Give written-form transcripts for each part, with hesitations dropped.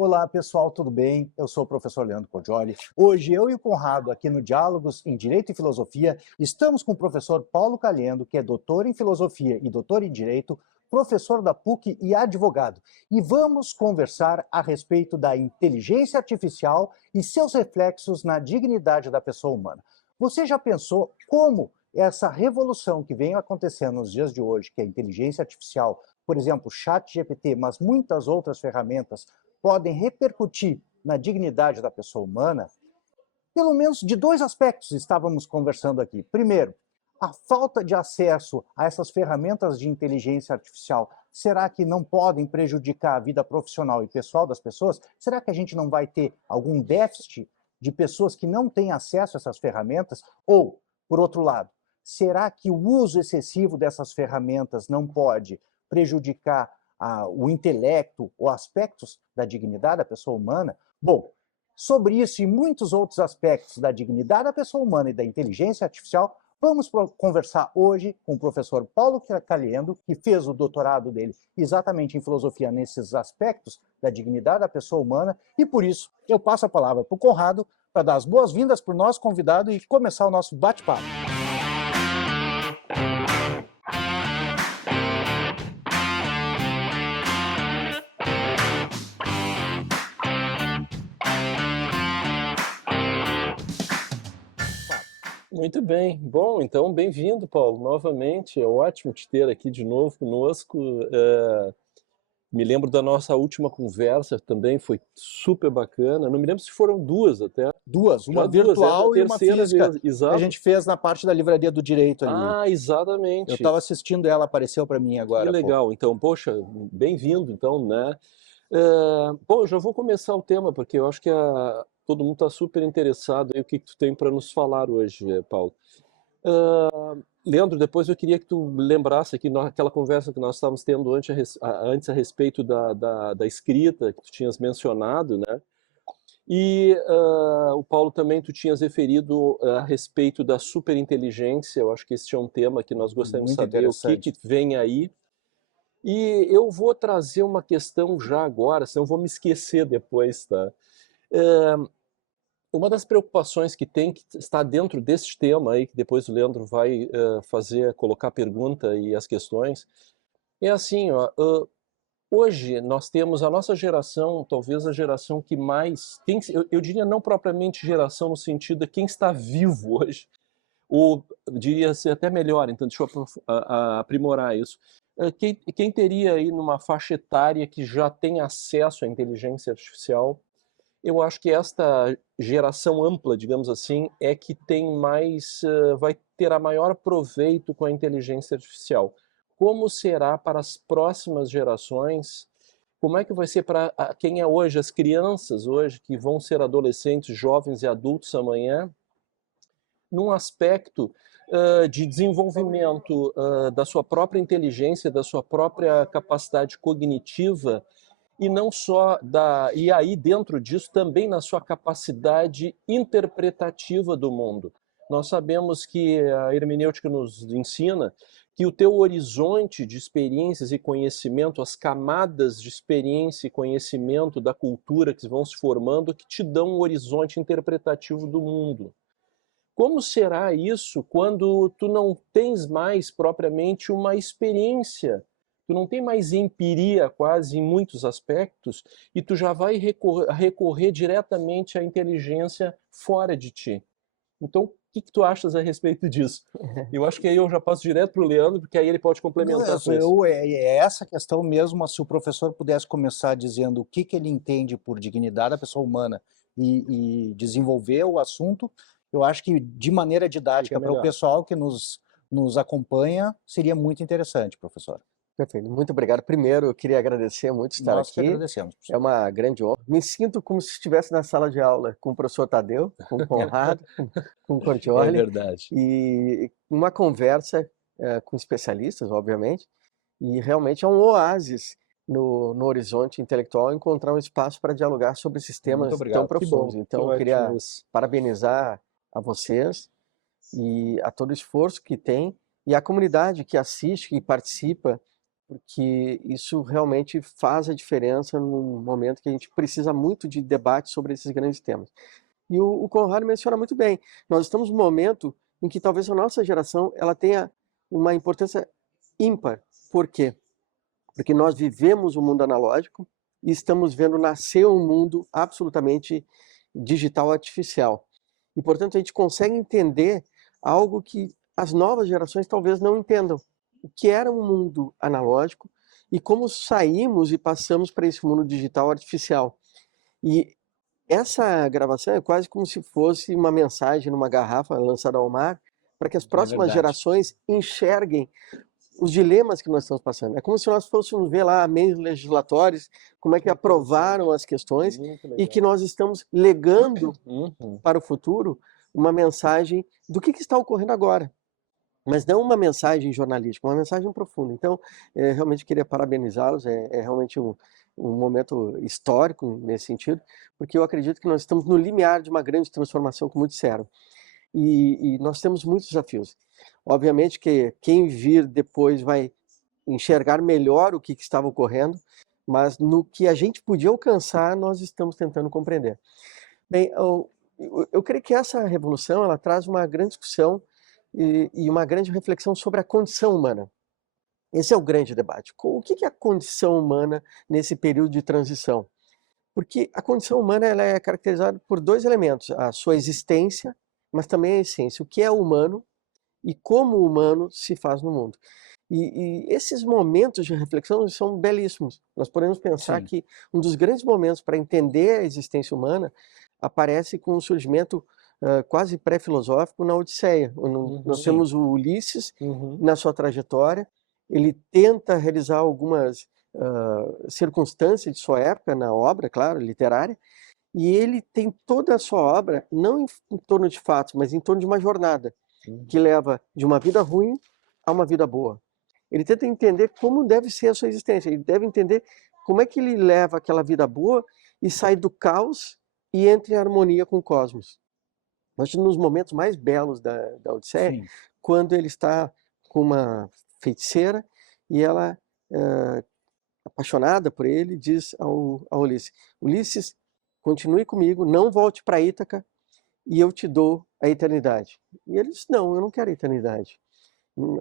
Olá pessoal, tudo bem? Eu sou o professor Leandro Poggioli. Hoje eu e o Conrado, aqui no Diálogos em Direito e Filosofia, estamos com o professor Paulo Caliendo, que é doutor em Filosofia e doutor em Direito, professor da PUC e advogado. E vamos conversar a respeito da inteligência artificial e seus reflexos na dignidade da pessoa humana. Você já pensou como essa revolução que vem acontecendo nos dias de hoje, que é a inteligência artificial, por exemplo, o ChatGPT, mas muitas outras ferramentas, podem repercutir na dignidade da pessoa humana? Pelo menos de dois aspectos estávamos conversando aqui. Primeiro, a falta de acesso a essas ferramentas de inteligência artificial, será que não podem prejudicar a vida profissional e pessoal das pessoas? Será que a gente não vai ter algum déficit de pessoas que não têm acesso a essas ferramentas? Ou, por outro lado, será que o uso excessivo dessas ferramentas não pode prejudicar o intelecto ou aspectos da dignidade da pessoa humana? Bom, sobre isso e muitos outros aspectos da dignidade da pessoa humana e da inteligência artificial, vamos conversar hoje com o professor Paulo Caliendo, que fez o doutorado dele exatamente em filosofia nesses aspectos da dignidade da pessoa humana, e por isso eu passo a palavra para o Conrado para dar as boas-vindas para o nosso convidado e começar o nosso bate-papo. Muito bem. Bom, então, bem-vindo, Paulo, novamente. É ótimo te ter aqui de novo conosco. Me lembro da nossa última conversa também, foi super bacana. Não me lembro se foram duas até. Duas, uma Já duas, é a virtual e uma terceira física, vez, que a exato. gente fez na parte da Livraria do Direito ali. Ah, Eu exatamente. estava assistindo ela, apareceu para mim Que agora há pouco. legal. Então, poxa, bem-vindo, então, né? Bom, eu já vou começar o tema, porque eu acho que todo mundo está super interessado em o que tu tem para nos falar hoje, Paulo. Leandro, depois eu queria que tu lembrasse aqui aquela conversa que nós estávamos tendo antes a respeito da escrita, que tu tinhas mencionado, né? E o Paulo também, tu tinhas referido a respeito da superinteligência. Eu acho que esse é um tema que nós gostaríamos de Muito saber o que interessante. vem aí. E eu vou trazer uma questão já agora, senão eu vou me esquecer depois, tá? Uma das preocupações que tem, que está dentro deste tema aí, que depois o Leandro vai colocar a pergunta e as questões, é assim, ó, hoje nós temos a nossa geração, talvez a geração que mais, eu diria não propriamente geração no sentido de quem está vivo hoje, ou diria ser até melhor, então deixa eu aprimorar isso. Quem teria aí numa faixa etária que já tem acesso à inteligência artificial, eu acho que esta geração ampla, digamos assim, é que tem mais, vai ter a maior proveito com a inteligência artificial. Como será para as próximas gerações? Como é que vai ser para quem é hoje, as crianças hoje, que vão ser adolescentes, jovens e adultos amanhã, num aspecto de desenvolvimento da sua própria inteligência, da sua própria capacidade cognitiva, e não só e aí dentro disso também na sua capacidade interpretativa do mundo. Nós sabemos que a hermenêutica nos ensina que o teu horizonte de experiências e conhecimento, as camadas de experiência e conhecimento da cultura que vão se formando, que te dão um horizonte interpretativo do mundo. Como será isso quando tu não tens mais propriamente uma experiência? Tu não tem mais empiria quase em muitos aspectos e tu já vai recorrer diretamente à inteligência fora de ti. Então, o que tu achas a respeito disso? Eu acho que aí eu já passo direto para o Leandro, porque aí ele pode Não, complementar com isso. é essa questão mesmo, se o professor pudesse começar dizendo o que ele entende por dignidade da pessoa humana e desenvolver o assunto, eu acho que de maneira Fica didática para o melhor. pessoal que nos acompanha, seria muito interessante, professor. Perfeito, muito obrigado. Primeiro, eu queria agradecer muito estar Nós que aqui. agradecemos, É professor. uma grande honra. Me sinto como se estivesse na sala de aula com o professor Tadeu, com o Conrado, com o É Cortioli, verdade. e uma conversa com especialistas, obviamente, e realmente é um oásis no horizonte intelectual encontrar um espaço para dialogar sobre esses Muito temas tão obrigado. Que bom, profundos. que Então, eu ótimo queria isso. parabenizar a vocês e a todo o esforço que tem e a comunidade que assiste, que participa porque isso realmente faz a diferença num momento que a gente precisa muito de debate sobre esses grandes temas. E o Conrado menciona muito bem, nós estamos num momento em que talvez a nossa geração ela tenha uma importância ímpar. Por quê? Porque nós vivemos um mundo analógico e estamos vendo nascer um mundo absolutamente digital artificial. E, portanto, a gente consegue entender algo que as novas gerações talvez não entendam. O que era um mundo analógico e como saímos e passamos para esse mundo digital artificial. E essa gravação é quase como se fosse uma mensagem numa garrafa lançada ao mar, para que as É próximas verdade. gerações enxerguem os dilemas que nós estamos passando. É como se nós fôssemos ver lá meios legislatórios, como é que aprovaram as questões Muito e que legal. nós estamos legando Uhum. para o futuro uma mensagem do que está ocorrendo agora. Mas não uma mensagem jornalística, uma mensagem profunda. Então, realmente queria parabenizá-los, é realmente um momento histórico nesse sentido, porque eu acredito que nós estamos no limiar de uma grande transformação, como disseram. E nós temos muitos desafios. Obviamente que quem vir depois vai enxergar melhor o que estava ocorrendo, mas no que a gente podia alcançar, nós estamos tentando compreender. Bem, eu creio que essa revolução ela traz uma grande discussão e uma grande reflexão sobre a condição humana. Esse é o grande debate. O que é a condição humana nesse período de transição? Porque a condição humana ela é caracterizada por dois elementos: a sua existência, mas também a essência. O que é humano e como o humano se faz no mundo. E esses momentos de reflexão são belíssimos. Nós podemos pensar Sim. que um dos grandes momentos para entender a existência humana aparece com o surgimento quase pré-filosófico na Odisseia. Nós Sim. temos o Ulisses Uhum. na sua trajetória, ele tenta realizar algumas circunstâncias de sua época na obra, claro, literária, e ele tem toda a sua obra não em torno de fatos, mas em torno de uma jornada que leva de uma vida ruim a uma vida boa. Ele tenta entender como deve ser a sua existência, ele deve entender como é que ele leva aquela vida boa e sai do caos e entra em harmonia com o cosmos. Nós nos momentos mais belos da Odisseia, Sim. quando ele está com uma feiticeira e ela, apaixonada por ele, diz ao Ulisses: Ulisses, continue comigo, não volte para Ítaca e eu te dou a eternidade. E ele diz: não, eu não quero a eternidade.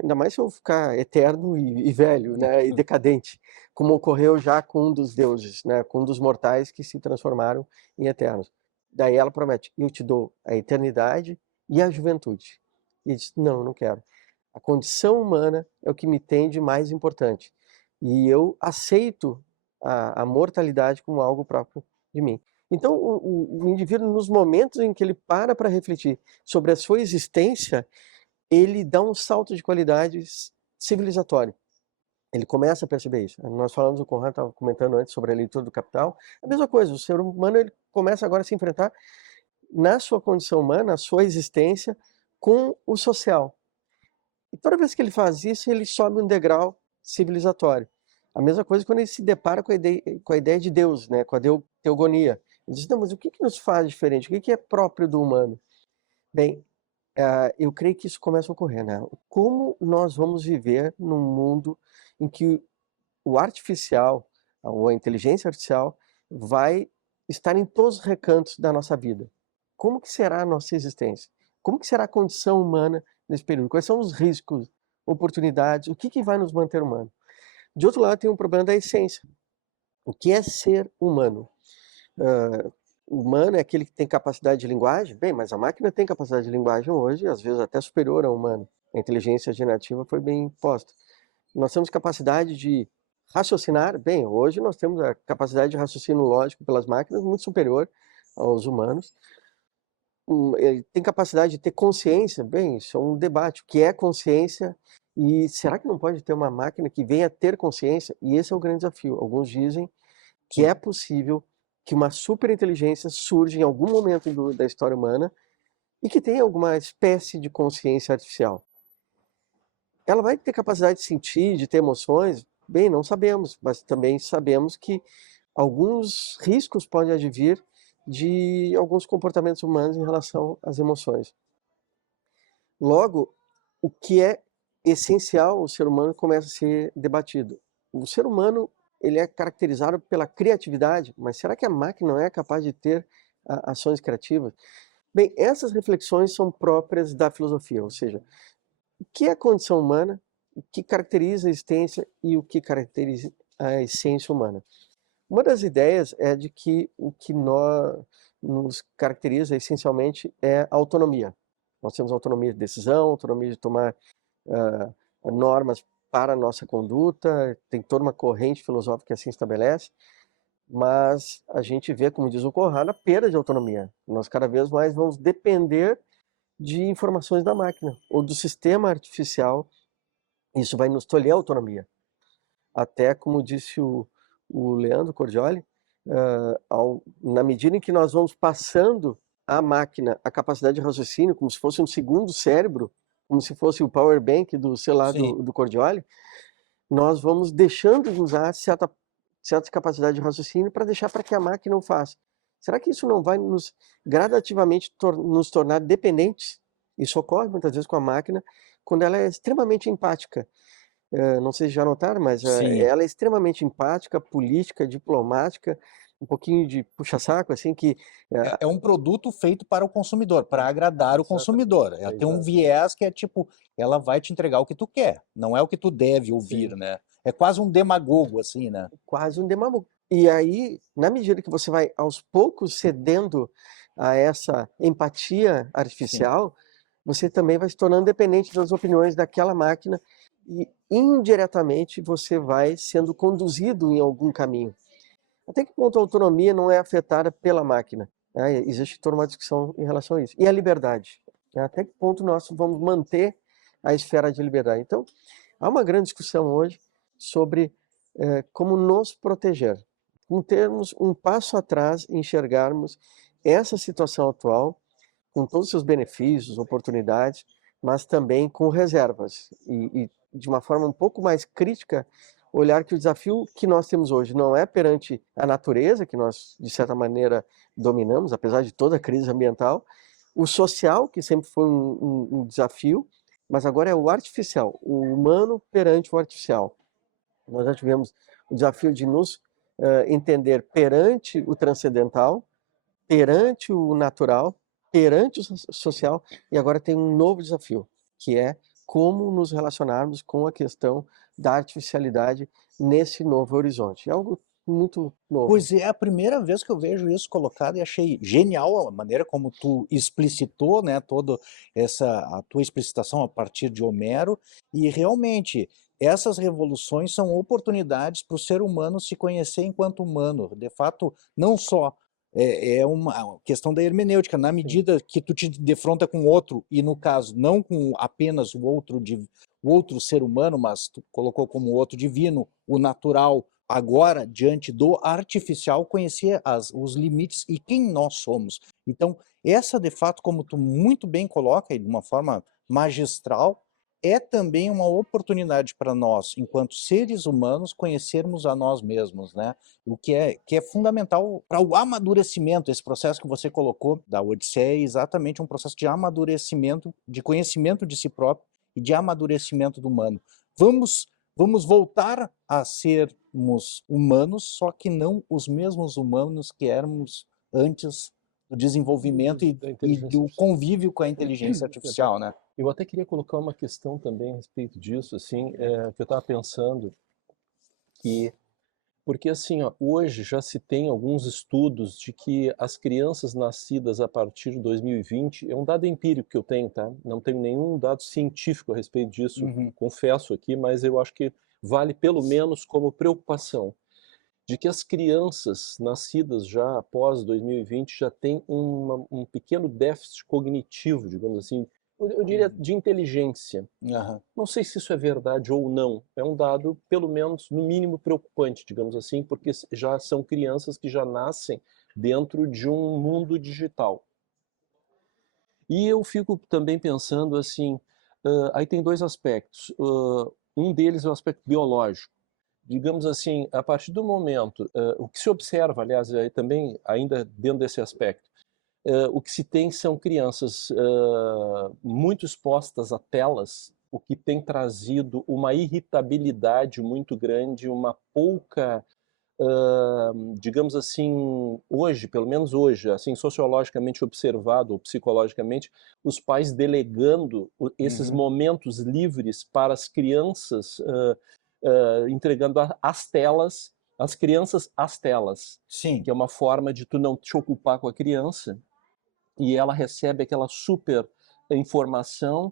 Ainda mais se eu ficar eterno e velho, né, e decadente, como ocorreu já com um dos deuses, né, com um dos mortais que se transformaram em eternos. Daí ela promete: eu te dou a eternidade e a juventude. E ele diz: não, eu não quero. A condição humana é o que me tem de mais importante. E eu aceito a mortalidade como algo próprio de mim. Então, o indivíduo, nos momentos em que ele para refletir sobre a sua existência, ele dá um salto de qualidade civilizatório. Ele começa a perceber isso. Nós falamos, o Conrado estava comentando antes sobre a leitura do Capital, a mesma coisa, o ser humano ele começa agora a se enfrentar na sua condição humana, a sua existência, com o social. E toda vez que ele faz isso, ele sobe um degrau civilizatório. A mesma coisa quando ele se depara com a ideia de Deus, né, com a teogonia. Ele diz: não, mas o que nos faz diferente? O que é próprio do humano? Bem, eu creio que isso começa a ocorrer, né? Como nós vamos viver num mundo em que o artificial, ou a inteligência artificial, vai estar em todos os recantos da nossa vida? Como que será a nossa existência? Como que será a condição humana nesse período? Quais são os riscos, oportunidades? O que vai nos manter humano? De outro lado, tem um problema da essência. O que é ser humano? Ah, humano é aquele que tem capacidade de linguagem? Bem, mas a máquina tem capacidade de linguagem hoje, às vezes até superior ao humano. A inteligência generativa foi bem posta. Nós temos capacidade de raciocinar? Bem, hoje nós temos a capacidade de raciocínio lógico pelas máquinas muito superior aos humanos. Ele tem capacidade de ter consciência? Bem, isso é um debate. O que é consciência? E será que não pode ter uma máquina que venha a ter consciência? E esse é o grande desafio. Alguns dizem que é possível que uma superinteligência surja em algum momento da história humana e que tenha alguma espécie de consciência artificial. Ela vai ter capacidade de sentir, de ter emoções? Bem, não sabemos, mas também sabemos que alguns riscos podem advir de alguns comportamentos humanos em relação às emoções. Logo, o que é essencial ao ser humano começa a ser debatido. o ser humano ele é caracterizado pela criatividade, mas será que a máquina não é capaz de ter ações criativas? Bem, essas reflexões são próprias da filosofia, ou seja, o que é a condição humana, o que caracteriza a existência e o que caracteriza a essência humana. Uma das ideias é de que o que nos caracteriza essencialmente é a autonomia. Nós temos autonomia de decisão, autonomia de tomar normas para a nossa conduta, tem toda uma corrente filosófica que assim estabelece, mas a gente vê, como diz o Conrado, a perda de autonomia. Nós cada vez mais vamos depender de informações da máquina ou do sistema artificial. Isso vai nos tolher a autonomia. Até, como disse o Leandro Cordioli, na medida em que nós vamos passando à máquina a capacidade de raciocínio, como se fosse um segundo cérebro, como se fosse o power bank do celular do Cordioli, nós vamos deixando de usar certa capacidade de raciocínio para deixar para que a máquina o faça. Será que isso não vai gradativamente nos tornar dependentes? Isso ocorre muitas vezes com a máquina quando ela é extremamente empática. Não sei se já notaram, mas ela é extremamente empática, política, diplomática, um pouquinho de puxa-saco, assim, que... É um produto feito para o consumidor, para agradar o consumidor. Ela tem um viés que é tipo, ela vai te entregar o que tu quer, não é o que tu deve ouvir, né? É quase um demagogo, assim, né? Quase um demagogo. E aí, na medida que você vai aos poucos cedendo a essa empatia artificial, você também vai se tornando dependente das opiniões daquela máquina e indiretamente você vai sendo conduzido em algum caminho. Até que ponto a autonomia não é afetada pela máquina? Existe toda uma discussão em relação a isso. E a liberdade? Até que ponto nós vamos manter a esfera de liberdade? Então, há uma grande discussão hoje sobre como nos proteger. Com termos um passo atrás e enxergarmos essa situação atual, com todos os seus benefícios, oportunidades, mas também com reservas. E de uma forma um pouco mais crítica, olhar que o desafio que nós temos hoje não é perante a natureza, que nós, de certa maneira, dominamos, apesar de toda a crise ambiental, o social, que sempre foi um desafio, mas agora é o artificial, o humano perante o artificial. Nós já tivemos o desafio de nos entender perante o transcendental, perante o natural, perante o social, e agora tem um novo desafio, que é como nos relacionarmos com a questão da artificialidade nesse novo horizonte. É algo muito novo. Pois é, a primeira vez que eu vejo isso colocado e achei genial a maneira como tu explicitou, né, toda a tua explicitação a partir de Homero, e realmente essas revoluções são oportunidades para o ser humano se conhecer enquanto humano. De fato, não só é uma questão da hermenêutica, na medida que tu te defronta com outro, e no caso não com apenas o outro ser humano, mas tu colocou como outro divino, o natural, agora, diante do artificial, conhecer os limites e quem nós somos. Então, essa, de fato, como tu muito bem coloca, e de uma forma magistral, é também uma oportunidade para nós, enquanto seres humanos, conhecermos a nós mesmos, né? O que é fundamental para o amadurecimento. Esse processo que você colocou da Odisseia é exatamente um processo de amadurecimento, de conhecimento de si próprio e de amadurecimento do humano. Vamos voltar a sermos humanos, só que não os mesmos humanos que éramos antes do desenvolvimento e do convívio com a inteligência artificial, né? Eu até queria colocar uma questão também a respeito disso, assim, que eu estava pensando porque assim, ó, hoje já se tem alguns estudos de que as crianças nascidas a partir de 2020, é um dado empírico que eu tenho, tá? Não tenho nenhum dado científico a respeito disso, confesso aqui, mas eu acho que vale pelo menos como preocupação, de que as crianças nascidas já após 2020 já têm um pequeno déficit cognitivo, digamos assim, eu diria de inteligência. Não sei se isso é verdade ou não, é um dado pelo menos no mínimo preocupante, digamos assim, porque já são crianças que já nascem dentro de um mundo digital. E eu fico também pensando assim, aí tem dois aspectos, um deles é o aspecto biológico. Digamos assim, a partir do momento, o que se observa, aliás, também ainda dentro desse aspecto, o que se tem são crianças muito expostas a telas o que tem trazido uma irritabilidade muito grande, uma pouca, digamos assim, hoje, pelo menos hoje, assim, sociologicamente observado, ou psicologicamente, os pais delegando esses Uhum. momentos livres para as crianças, entregando as telas, as crianças às telas, Sim. que é uma forma de tu não te ocupar com a criança, e ela recebe aquela super informação,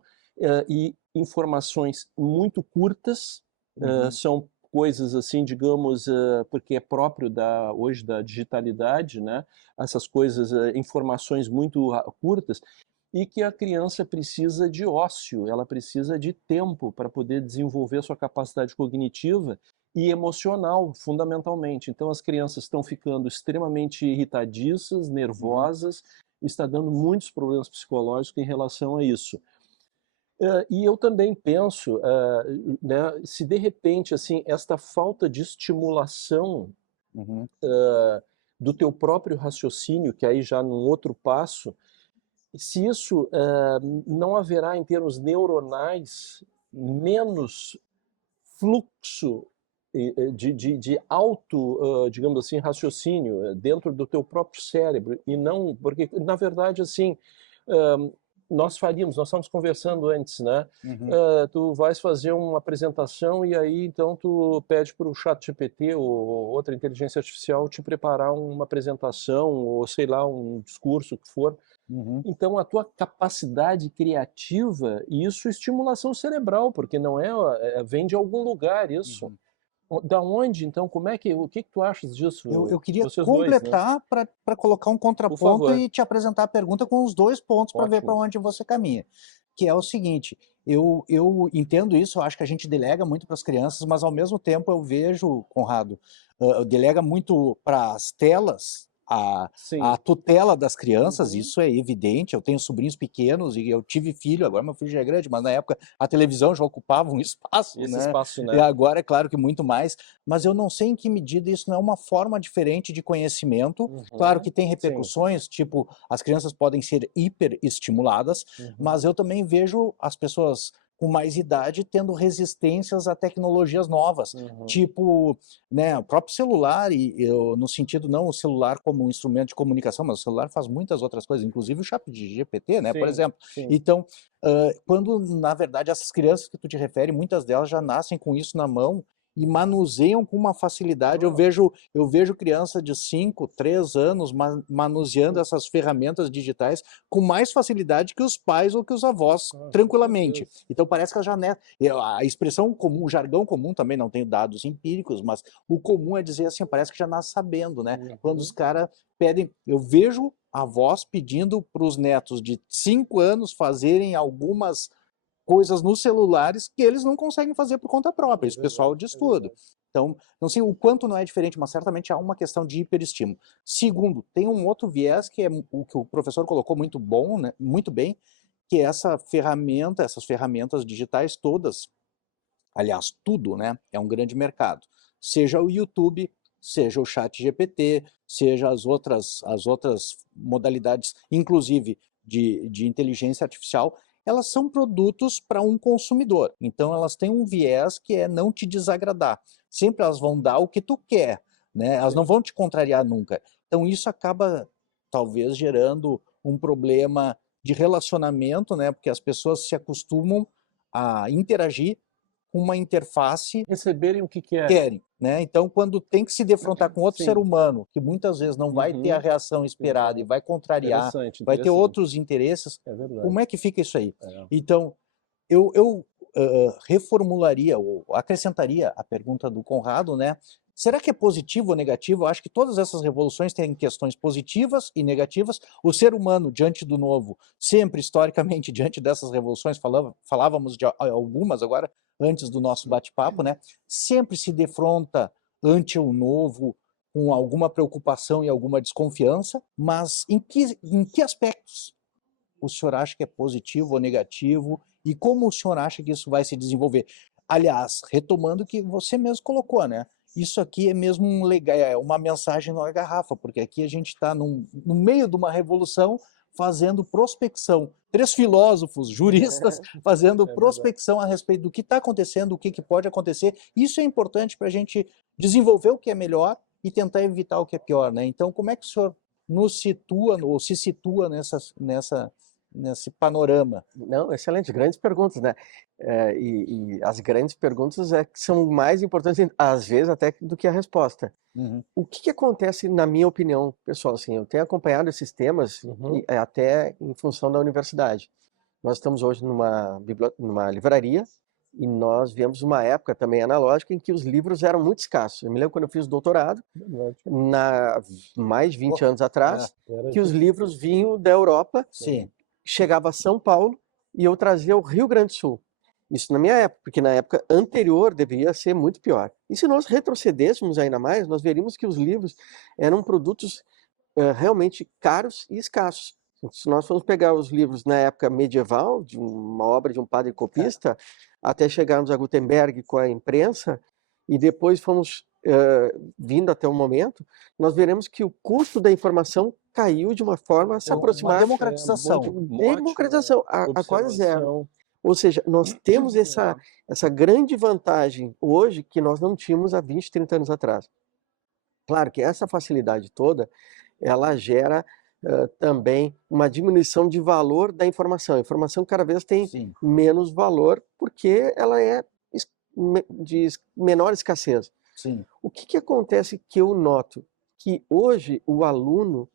e informações muito curtas, Uhum. são coisas assim, digamos, porque é próprio hoje da digitalidade, né? Essas coisas, informações muito curtas, e que a criança precisa de ócio, ela precisa de tempo para poder desenvolver sua capacidade cognitiva e emocional, fundamentalmente. Então as crianças estão ficando extremamente irritadiças, Uhum. nervosas, está dando muitos problemas psicológicos em relação a isso. E eu também penso, né, se de repente, assim, esta falta de estimulação Uhum. do teu próprio raciocínio, que aí já num outro passo, se isso não haverá em termos neuronais menos fluxo de alto, digamos assim, raciocínio dentro do teu próprio cérebro, e não, porque na verdade assim, hã, nós estávamos conversando antes, né, Uhum. tu vais fazer uma apresentação e aí então tu pede para o ChatGPT ou outra inteligência artificial te preparar uma apresentação ou sei lá, um discurso, o que for. Uhum. Então a tua capacidade criativa, e isso é estimulação cerebral, porque não vem de algum lugar isso. Uhum. Da onde então, o que que tu achas Eu disso? queria Vocês dois, né? completar para colocar um Por contraponto favor. e te apresentar a pergunta com os dois pontos para ver para Ótimo. onde você caminha. Que é o seguinte, eu entendo isso, eu acho que a gente delega muito para as crianças, mas ao mesmo tempo eu vejo, Conrado, delega muito para as telas, a Sim. tutela das crianças, Uhum. isso é evidente. Eu tenho sobrinhos pequenos e eu tive filho, agora meu filho já é grande, mas na época a televisão já ocupava um espaço, Esse né? espaço, E né? agora é claro que muito mais, mas eu não sei em que medida isso não é uma forma diferente de conhecimento. Claro Uhum. que tem Sim. repercussões, tipo, as crianças podem ser hiperestimuladas, mas Uhum. eu também vejo as pessoas com mais idade tendo resistências a tecnologias novas, Uhum. tipo, né, o próprio celular, e eu, no sentido não o celular como um instrumento de comunicação, mas o celular faz muitas outras coisas, inclusive o chat de GPT, né, por Sim, exemplo. sim. Então, quando, na verdade, essas crianças que tu te refere, muitas delas já nascem com isso na mão e manuseiam com uma facilidade. Ah, Eu vejo criança de 5, 3 anos manuseando essas ferramentas digitais com mais facilidade que os pais ou que os avós, com tranquilamente. certeza. Então parece que a expressão comum, o jargão comum, também não tenho dados empíricos, mas o comum é dizer assim, parece que já nasce sabendo, né? Quando os Uhum. caras pedem, eu vejo avós pedindo para os netos de 5 anos fazerem algumas coisas nos celulares que eles não conseguem fazer por conta própria, É esse pessoal verdade, diz é tudo. verdade. Então, não sei o quanto não é diferente, mas certamente há uma questão de hiperestímulo. Segundo, tem um outro viés que é o que o professor colocou muito bom, né, muito bem, que é essas ferramentas digitais todas, aliás, tudo, né, é um grande mercado. Seja o YouTube, seja o chat GPT, seja as outras modalidades, inclusive de inteligência artificial, elas são produtos para um consumidor. Então, elas têm um viés que é não te desagradar. Sempre elas vão dar o que tu quer, né? Elas não Sim. vão te contrariar nunca. Então, isso acaba, talvez, gerando um problema de relacionamento, né? Porque as pessoas se acostumam a interagir com uma interface Receberem o que querem. querem, né? Então, quando tem que se defrontar com outro ser Sim. humano, que muitas vezes não vai ter a Uhum. reação esperada e Exato. vai contrariar, Interessante, vai ter interessante. outros interesses, É como verdade. é que fica isso aí? É. Então, eu reformularia ou acrescentaria a pergunta do Conrado, né? Será que é positivo ou negativo? Eu acho que todas essas revoluções têm questões positivas e negativas. O ser humano, diante do novo, sempre, historicamente, diante dessas revoluções, falávamos de algumas agora, antes do nosso bate-papo, né? Sempre se defronta ante o novo com alguma preocupação e alguma desconfiança, mas em que aspectos o senhor acha que é positivo ou negativo e como o senhor acha que isso vai se desenvolver? Aliás, retomando o que você mesmo colocou, né? Isso aqui é mesmo uma mensagem na garrafa, porque aqui a gente está no meio de uma revolução fazendo prospecção. 3 filósofos, juristas, fazendo prospecção a respeito do que está acontecendo, o que pode acontecer. Isso é importante para a gente desenvolver o que é melhor e tentar evitar o que é pior, né? Então, como é que o senhor nos situa, ou se situa nesse panorama? Não, excelente, grandes perguntas, né? E as grandes perguntas que são mais importantes, às vezes, até do que a resposta. O que acontece, na minha opinião, pessoal, assim, eu tenho acompanhado esses temas até em função da universidade. Nós estamos hoje numa livraria e nós vivemos uma época também analógica em que os livros eram muito escassos. Eu me lembro quando eu fiz o doutorado, mais de 20 anos atrás, que os livros vinham da Europa, chegava a São Paulo e eu trazia o Rio Grande do Sul. Isso na minha época, porque na época anterior deveria ser muito pior. E se nós retrocedêssemos ainda mais, nós veríamos que os livros eram produtos realmente caros e escassos. Se nós formos pegar os livros na época medieval, de uma obra de um padre copista, até chegarmos a Gutenberg com a imprensa, e depois fomos vindo até o momento, nós veremos que o custo da informação caiu de uma forma a se aproximar... Uma democratização. Democratização, a quase zero. Ou seja, nós temos essa grande vantagem hoje que nós não tínhamos há 20, 30 anos atrás. Claro que essa facilidade toda, ela gera também uma diminuição de valor da informação. A informação cada vez tem menos valor porque ela é de menor escassez. O que acontece que eu noto? Que hoje o aluno,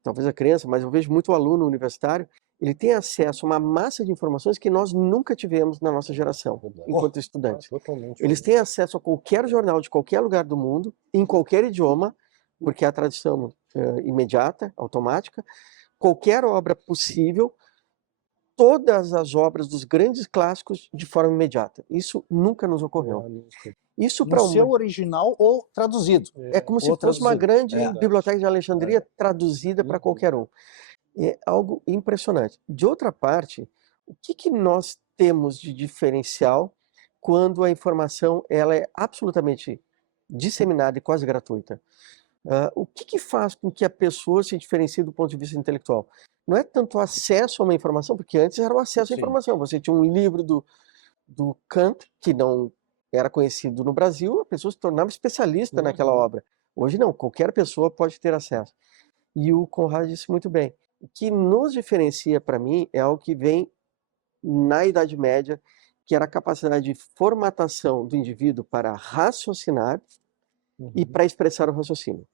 talvez a criança, mas eu vejo muito o aluno universitário, ele tem acesso a uma massa de informações que nós nunca tivemos na nossa geração, enquanto estudantes. Eles têm acesso a qualquer jornal de qualquer lugar do mundo, em qualquer idioma, porque é a tradução imediata, automática, qualquer obra possível, todas as obras dos grandes clássicos de forma imediata. Isso nunca nos ocorreu. Isso para o seu original ou traduzido. É como se fosse uma grande biblioteca de Alexandria traduzida para qualquer um. É algo impressionante. De outra parte, o que nós temos de diferencial quando a informação ela é absolutamente disseminada e quase gratuita? O que faz com que a pessoa se diferencie do ponto de vista intelectual? Não é tanto acesso a uma informação, porque antes era o acesso à informação. Você tinha um livro do Kant, que não era conhecido no Brasil, a pessoa se tornava especialista naquela obra. Hoje não, qualquer pessoa pode ter acesso. E o Conrad disse muito bem. O que nos diferencia, para mim, é algo que vem na Idade Média, que era a capacidade de formatação do indivíduo para raciocinar e para expressar o raciocínio.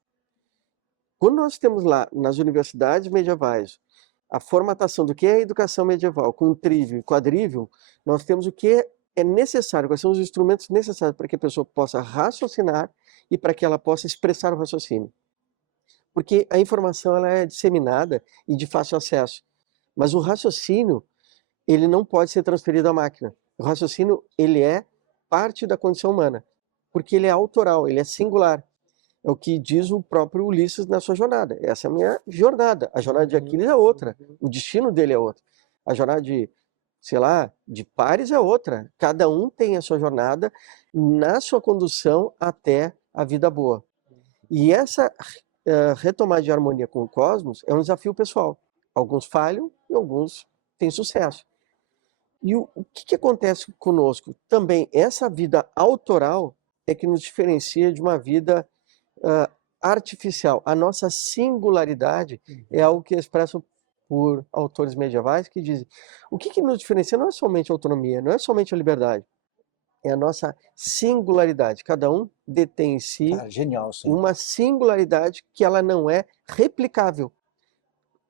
Quando nós temos lá, nas universidades medievais, a formatação do que é a educação medieval, com trívio e quadrívio, nós temos o que é necessário, quais são os instrumentos necessários para que a pessoa possa raciocinar e para que ela possa expressar o raciocínio. Porque a informação ela é disseminada e de fácil acesso, mas o raciocínio ele não pode ser transferido à máquina. O raciocínio ele é parte da condição humana, porque ele é autoral, ele é singular. É o que diz o próprio Ulisses na sua jornada. Essa é a minha jornada. A jornada de Aquiles é outra. O destino dele é outro. A jornada de, sei lá, de Paris é outra. Cada um tem a sua jornada na sua condução até a vida boa. E essa retomada de harmonia com o cosmos é um desafio pessoal. Alguns falham e alguns têm sucesso. E o que acontece conosco? Também essa vida autoral é que nos diferencia de uma vida artificial. A nossa singularidade é algo que é expresso por autores medievais que dizem o que nos diferencia não é somente a autonomia, não é somente a liberdade, é a nossa singularidade. Cada um detém em si uma singularidade que ela não é replicável.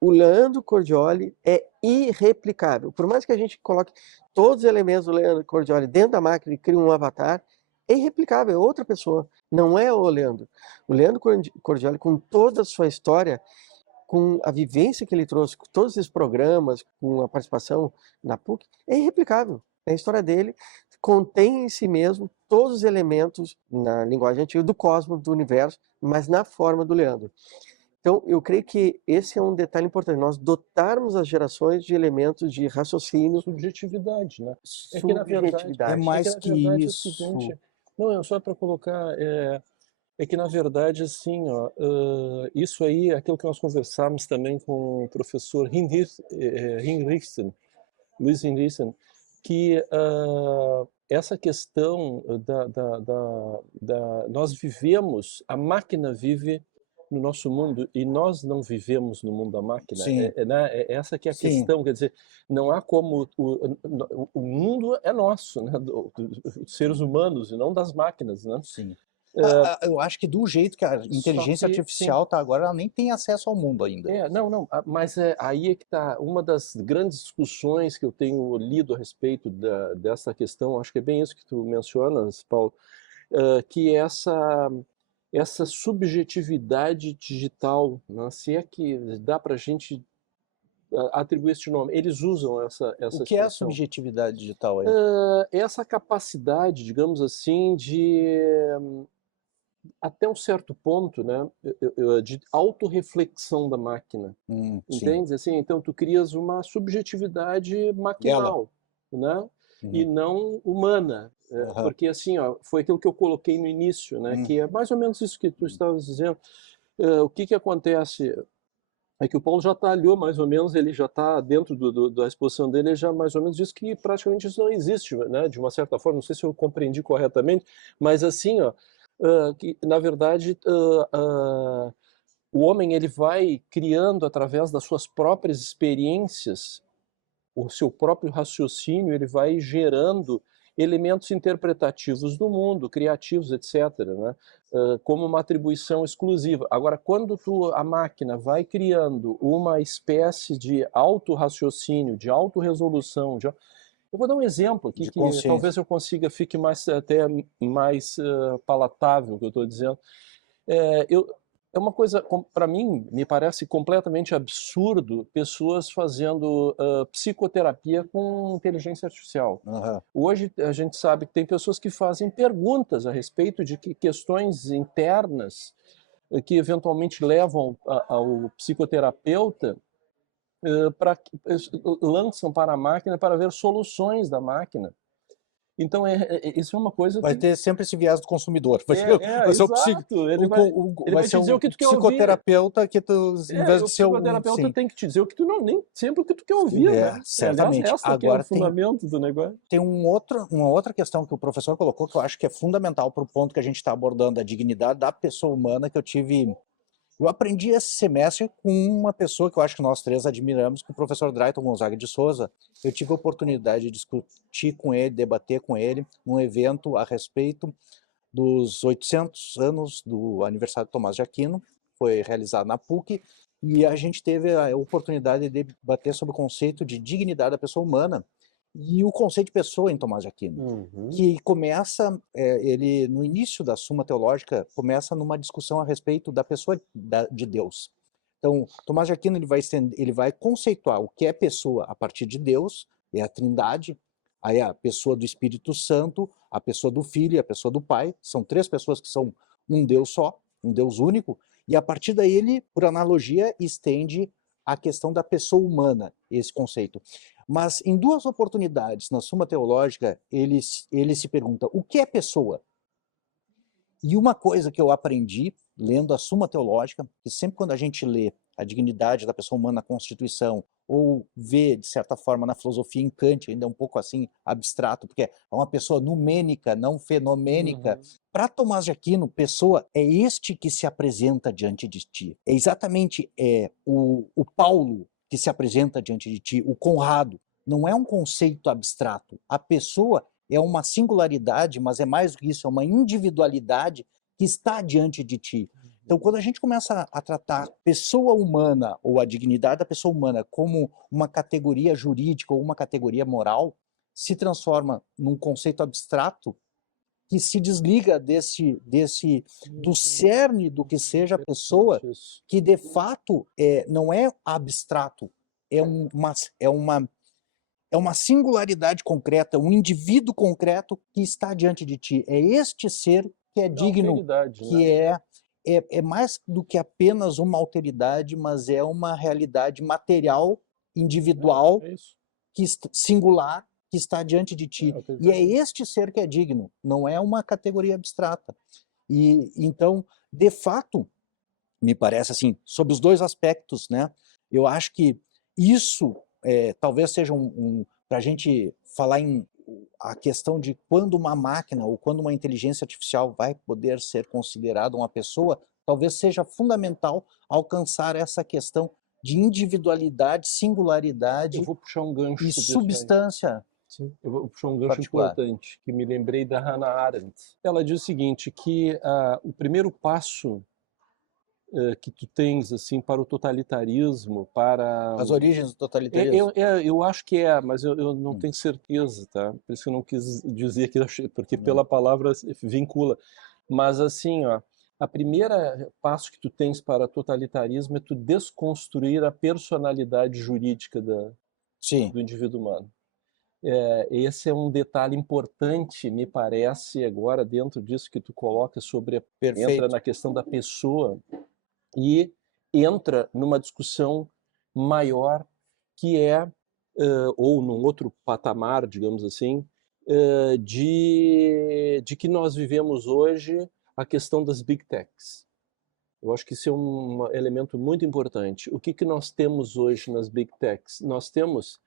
O Leandro Cordioli é irreplicável. Por mais que a gente coloque todos os elementos do Leandro Cordioli dentro da máquina e crie um avatar, é irreplicável, é outra pessoa, não é o Leandro. O Leandro Cordioli, com toda a sua história, com a vivência que ele trouxe, com todos esses programas, com a participação na PUC, é irreplicável. A história dele contém em si mesmo todos os elementos, na linguagem antiga, do cosmos, do universo, mas na forma do Leandro. Então, eu creio que esse é um detalhe importante, nós dotarmos as gerações de elementos de raciocínio. Subjetividade, né? Subjetividade. É mais que isso. Não, é só para colocar, É que, na verdade, assim, ó, isso aí é aquilo que nós conversamos também com o professor Hinrichsen, Luiz Hinrichsen, que essa questão nós vivemos, a máquina vive no nosso mundo e nós não vivemos no mundo da máquina. Sim, Né, essa que é a sim, questão, quer dizer, não há como o mundo é nosso, né, dos seres humanos e não das máquinas, né? sim. É, Eu acho que do jeito que a só inteligência que, sim. artificial está agora, ela nem tem acesso ao mundo ainda. Não, mas aí é que está uma das grandes discussões que eu tenho lido a respeito dessa questão, acho que é bem isso que tu mencionas, Paulo, que é essa subjetividade digital, né? Se é que dá para a gente atribuir esse nome, eles usam O essa que é a expressão. subjetividade digital aí? Essa capacidade, digamos assim, de até um certo ponto, né, de autorreflexão da máquina, Sim. entende? Assim, então tu crias uma subjetividade Dela. maquinal, né, e Uhum. não humana, Aham. porque assim, ó, foi aquilo que eu coloquei no início, né, que é mais ou menos isso que tu estavas dizendo. O que que acontece é que o Paulo já talhou mais ou menos, ele já está dentro da exposição dele, ele já mais ou menos disse que praticamente isso não existe, né, de uma certa forma, não sei se eu compreendi corretamente, mas assim, ó, que na verdade o homem ele vai criando através das suas próprias experiências, o seu próprio raciocínio, ele vai gerando elementos interpretativos do mundo, criativos, etc., né? Como uma atribuição exclusiva. Agora, quando a máquina vai criando uma espécie de autorraciocínio, de autorresolução, eu vou dar um exemplo aqui De que talvez consciência. eu consiga, fique até mais palatável o que eu estou dizendo. É, eu, é uma coisa, para mim, me parece completamente absurdo pessoas fazendo psicoterapia com inteligência artificial. Aham. Hoje a gente sabe que tem pessoas que fazem perguntas a respeito de questões internas que eventualmente levam ao psicoterapeuta para lançam para a máquina para ver soluções da máquina. Então isso é uma coisa Vai que ter sempre esse viés do consumidor. Vai ser exato. Ele vai vai ser te dizer o o que tu quer ouvir. psicoterapeuta que tu, em vez E de o ser um, psicoterapeuta sim, tem que te dizer o que tu não, nem sempre o que tu quer ouvir, né? Aliás, certamente. esta que é o Agora fundamento do negócio. tem uma outra questão que o professor colocou que eu acho que é fundamental para o ponto que a gente está abordando, a dignidade da pessoa humana, que eu aprendi esse semestre com uma pessoa que eu acho que nós três admiramos, com o professor Drayton Gonzaga de Souza. Eu tive a oportunidade de discutir com ele, debater com ele, num evento a respeito dos 800 anos do aniversário de Tomás de Aquino, foi realizado na PUC, e a gente teve a oportunidade de debater sobre o conceito de dignidade da pessoa humana e o conceito de pessoa em Tomás de Aquino, que começa, ele no início da Suma Teológica, começa numa discussão a respeito da pessoa de Deus. Então, Tomás de Aquino ele vai conceituar o que é pessoa a partir de Deus, é a Trindade, aí a pessoa do Espírito Santo, a pessoa do Filho e a pessoa do Pai, são três pessoas que são um Deus só, um Deus único, e a partir daí ele, por analogia, estende a questão da pessoa humana, esse conceito. Mas em duas oportunidades na Suma Teológica, ele se pergunta o que é pessoa? E uma coisa que eu aprendi lendo a Suma Teológica, que sempre quando a gente lê a dignidade da pessoa humana na Constituição, ou vê, de certa forma, na filosofia em Kant, ainda um pouco assim, abstrato, porque é uma pessoa numênica, não fenomênica. Para Tomás de Aquino, pessoa é este que se apresenta diante de ti. É exatamente o Paulo que se apresenta diante de ti, o Conrado. Não é um conceito abstrato. A pessoa é uma singularidade, mas é mais do que isso, é uma individualidade que está diante de ti. Então, quando a gente começa a tratar pessoa humana ou a dignidade da pessoa humana como uma categoria jurídica ou uma categoria moral, se transforma num conceito abstrato que se desliga do cerne do que seja a pessoa, que de fato não é abstrato, é uma singularidade concreta, um indivíduo concreto que está diante de ti. É este ser que é digno, que né? é mais do que apenas uma alteridade, mas é uma realidade material, individual, singular, que está diante de ti. E é este ser que é digno, não é uma categoria abstrata. E então, de fato, me parece assim, sob os dois aspectos, né? Eu acho que isso talvez seja para a gente falar em a questão de quando uma máquina ou quando uma inteligência artificial vai poder ser considerada uma pessoa, talvez seja fundamental alcançar essa questão de individualidade, Eu singularidade vou puxar um gancho e disso aí. substância Sim, eu vou puxar um gancho particular. importante, que me lembrei da Hannah Arendt. Ela diz o seguinte, que o primeiro passo que tu tens assim para o totalitarismo, para As origens do totalitarismo. eu acho que mas eu não tenho certeza, tá? Por isso que eu não quis dizer que eu achei, porque pela palavra vincula. Mas assim, ó, a primeira passo que tu tens para totalitarismo é tu desconstruir a personalidade jurídica Sim, do indivíduo humano. Esse é um detalhe importante, me parece, agora dentro disso que tu coloca sobre entra perfeito. na questão da pessoa e entra numa discussão maior que ou num outro patamar, digamos assim, de que nós vivemos hoje a questão das big techs. Eu acho que isso é um elemento muito importante. O que nós temos hoje nas big techs? Nós temos,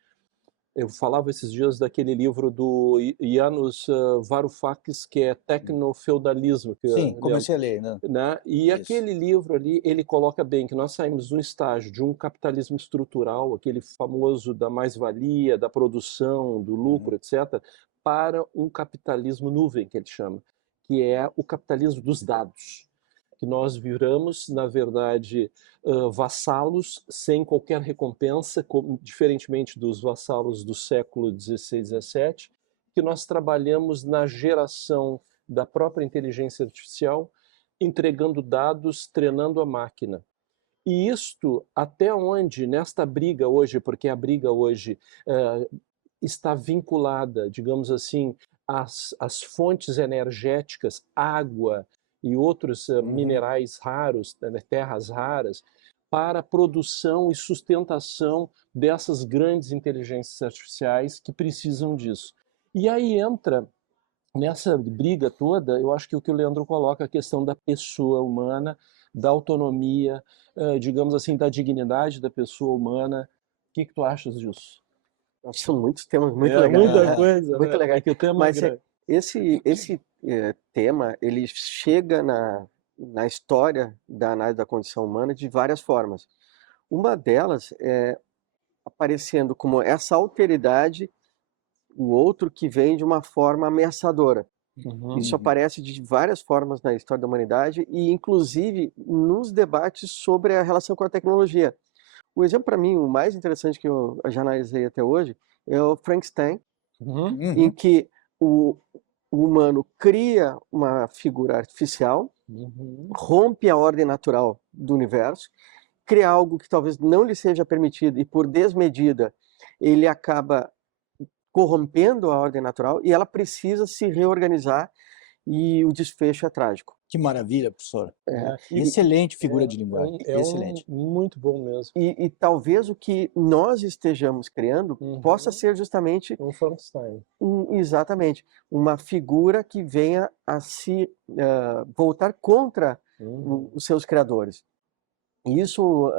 eu falava esses dias daquele livro do Janusz Varoufakis, que é Tecnofeudalismo, que Sim, comecei a ler, né? né? E Isso. aquele livro ali, ele coloca bem que nós saímos de um estágio de um capitalismo estrutural, aquele famoso da mais-valia, da produção, do lucro, etc., para um capitalismo nuvem, que ele chama, que é o capitalismo dos dados. Que nós viramos, na verdade, vassalos sem qualquer recompensa, diferentemente dos vassalos do século XVI, XVII, que nós trabalhamos na geração da própria inteligência artificial, entregando dados, treinando a máquina. E isto, até onde, nesta briga hoje, porque a briga hoje está vinculada, digamos assim, às fontes energéticas, água e outros minerais raros, terras raras, para a produção e sustentação dessas grandes inteligências artificiais que precisam disso. E aí entra nessa briga toda, eu acho que o que o Leandro coloca, a questão da pessoa humana, da autonomia, digamos assim, da dignidade da pessoa humana. O que tu achas disso? São muitos temas muito legais, Muita né? coisa, Muito né? legais. É que o tema Mas grande. esse tema, ele chega na história da análise da condição humana de várias formas. Uma delas é aparecendo como essa alteridade, o outro que vem de uma forma ameaçadora. Isso aparece de várias formas na história da humanidade e, inclusive, nos debates sobre a relação com a tecnologia. O exemplo, para mim, o mais interessante que eu já analisei até hoje é o Frankenstein, em que o humano cria uma figura artificial, rompe a ordem natural do universo, cria algo que talvez não lhe seja permitido e, por desmedida, ele acaba corrompendo a ordem natural e ela precisa se reorganizar e o desfecho é trágico. Que maravilha, professor. É, Excelente figura de linguagem. Excelente. Muito bom mesmo. E talvez o que nós estejamos criando possa ser justamente Um Frankenstein. Exatamente, uma figura que venha a se voltar contra os seus criadores. E isso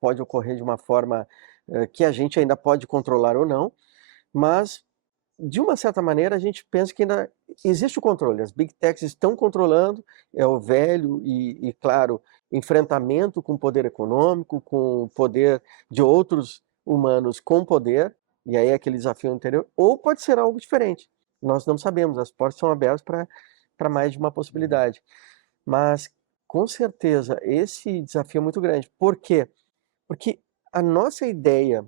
pode ocorrer de uma forma que a gente ainda pode controlar ou não, mas de uma certa maneira a gente pensa que ainda existe o controle. As big techs estão controlando, é o velho e claro, enfrentamento com o poder econômico, com o poder de outros humanos com poder, e aí é aquele desafio anterior, ou pode ser algo diferente. Nós não sabemos, as portas são abertas para mais de uma possibilidade. Mas, com certeza, esse desafio é muito grande. Por quê? Porque a nossa ideia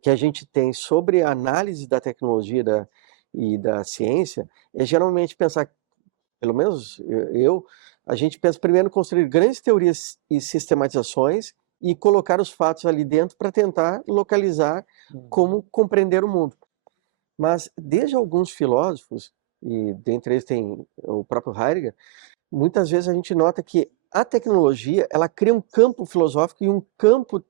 que a gente tem sobre a análise da tecnologia e da ciência é geralmente pensar, pelo menos a gente pensa primeiro em construir grandes teorias e sistematizações e colocar os fatos ali dentro para tentar localizar como compreender o mundo. Mas desde alguns filósofos, e dentre eles tem o próprio Heidegger, muitas vezes a gente nota que a tecnologia ela cria um campo filosófico e um campo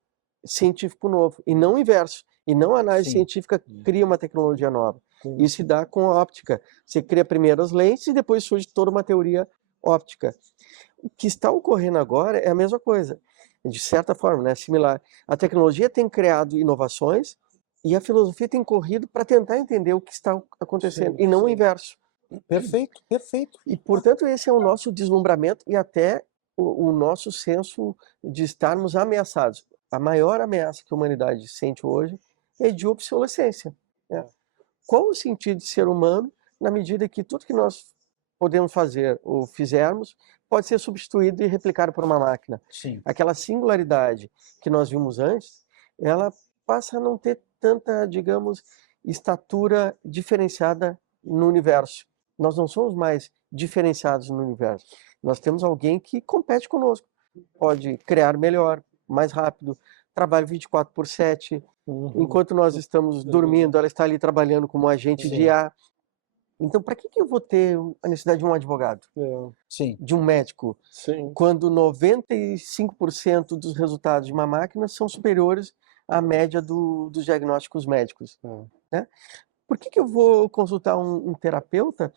científico novo, e não o inverso. E não a análise científica cria uma tecnologia nova. Isso se dá com a óptica. Você cria primeiro as lentes e depois surge toda uma teoria óptica. O que está ocorrendo agora é a mesma coisa, de certa forma, né, similar. A tecnologia tem criado inovações e a filosofia tem corrido para tentar entender o que está acontecendo, Sim, e não o sim. inverso. Perfeito, perfeito. E, portanto, esse é o nosso deslumbramento e até o nosso senso de estarmos ameaçados. A maior ameaça que a humanidade sente hoje é de obsolescência, né? Qual o sentido de ser humano na medida que tudo que nós podemos fazer ou fizermos pode ser substituído e replicado por uma máquina? Sim. Aquela singularidade que nós vimos antes, ela passa a não ter tanta, digamos, estatura diferenciada no universo. Nós não somos mais diferenciados no universo. Nós temos alguém que compete conosco. Pode criar melhor, mais rápido, trabalha 24/7. Enquanto nós estamos dormindo, ela está ali trabalhando como agente de Sim. IA. Então, para que eu vou ter a necessidade de um advogado, Sim. de um médico, Sim. quando 95% dos resultados de uma máquina são superiores à média dos diagnósticos médicos, né? Por que eu vou consultar um terapeuta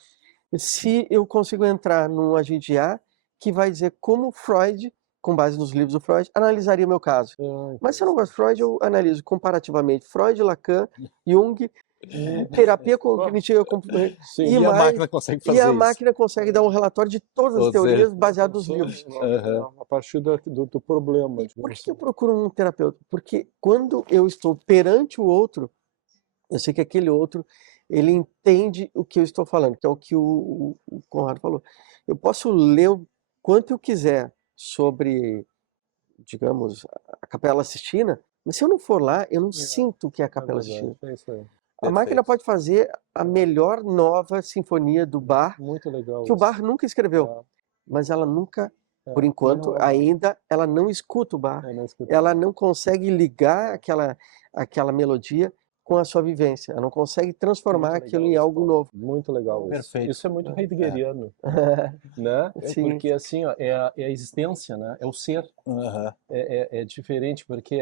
se eu consigo entrar num agente IA que vai dizer como Freud, com base nos livros do Freud, analisaria o meu caso? Mas se eu não gosto de Freud, eu analiso comparativamente Freud, Lacan, Jung, terapia cognitiva Sim. e E a mais, máquina consegue e fazer a isso. máquina consegue dar um relatório de todas as Todos teorias eles. baseadas nos livros. A partir do problema, Por digamos que eu assim. procuro um terapeuta? Porque quando eu estou perante o outro, eu sei que aquele outro, ele entende o que eu estou falando, que é o que o Conrado falou. Eu posso ler o quanto eu quiser sobre, digamos, a Capela Sistina, mas se eu não for lá, eu não sinto o que é a É Capela verdade, Sistina. é isso aí. A máquina Perfeito. pode fazer a melhor nova sinfonia do Bach, Muito legal que o isso. Bach nunca escreveu, mas ela nunca, por enquanto, ainda, ela não escuta o Bach, não escuta. ela não consegue ligar aquela melodia com a sua vivência, ela não consegue transformar Muito aquilo legal em isso, algo Paulo. novo. Muito legal isso. Perfeito. Isso é muito heideggeriano, né? Sim. Porque assim, ó, é a existência, né? É o ser. Aham. É diferente, porque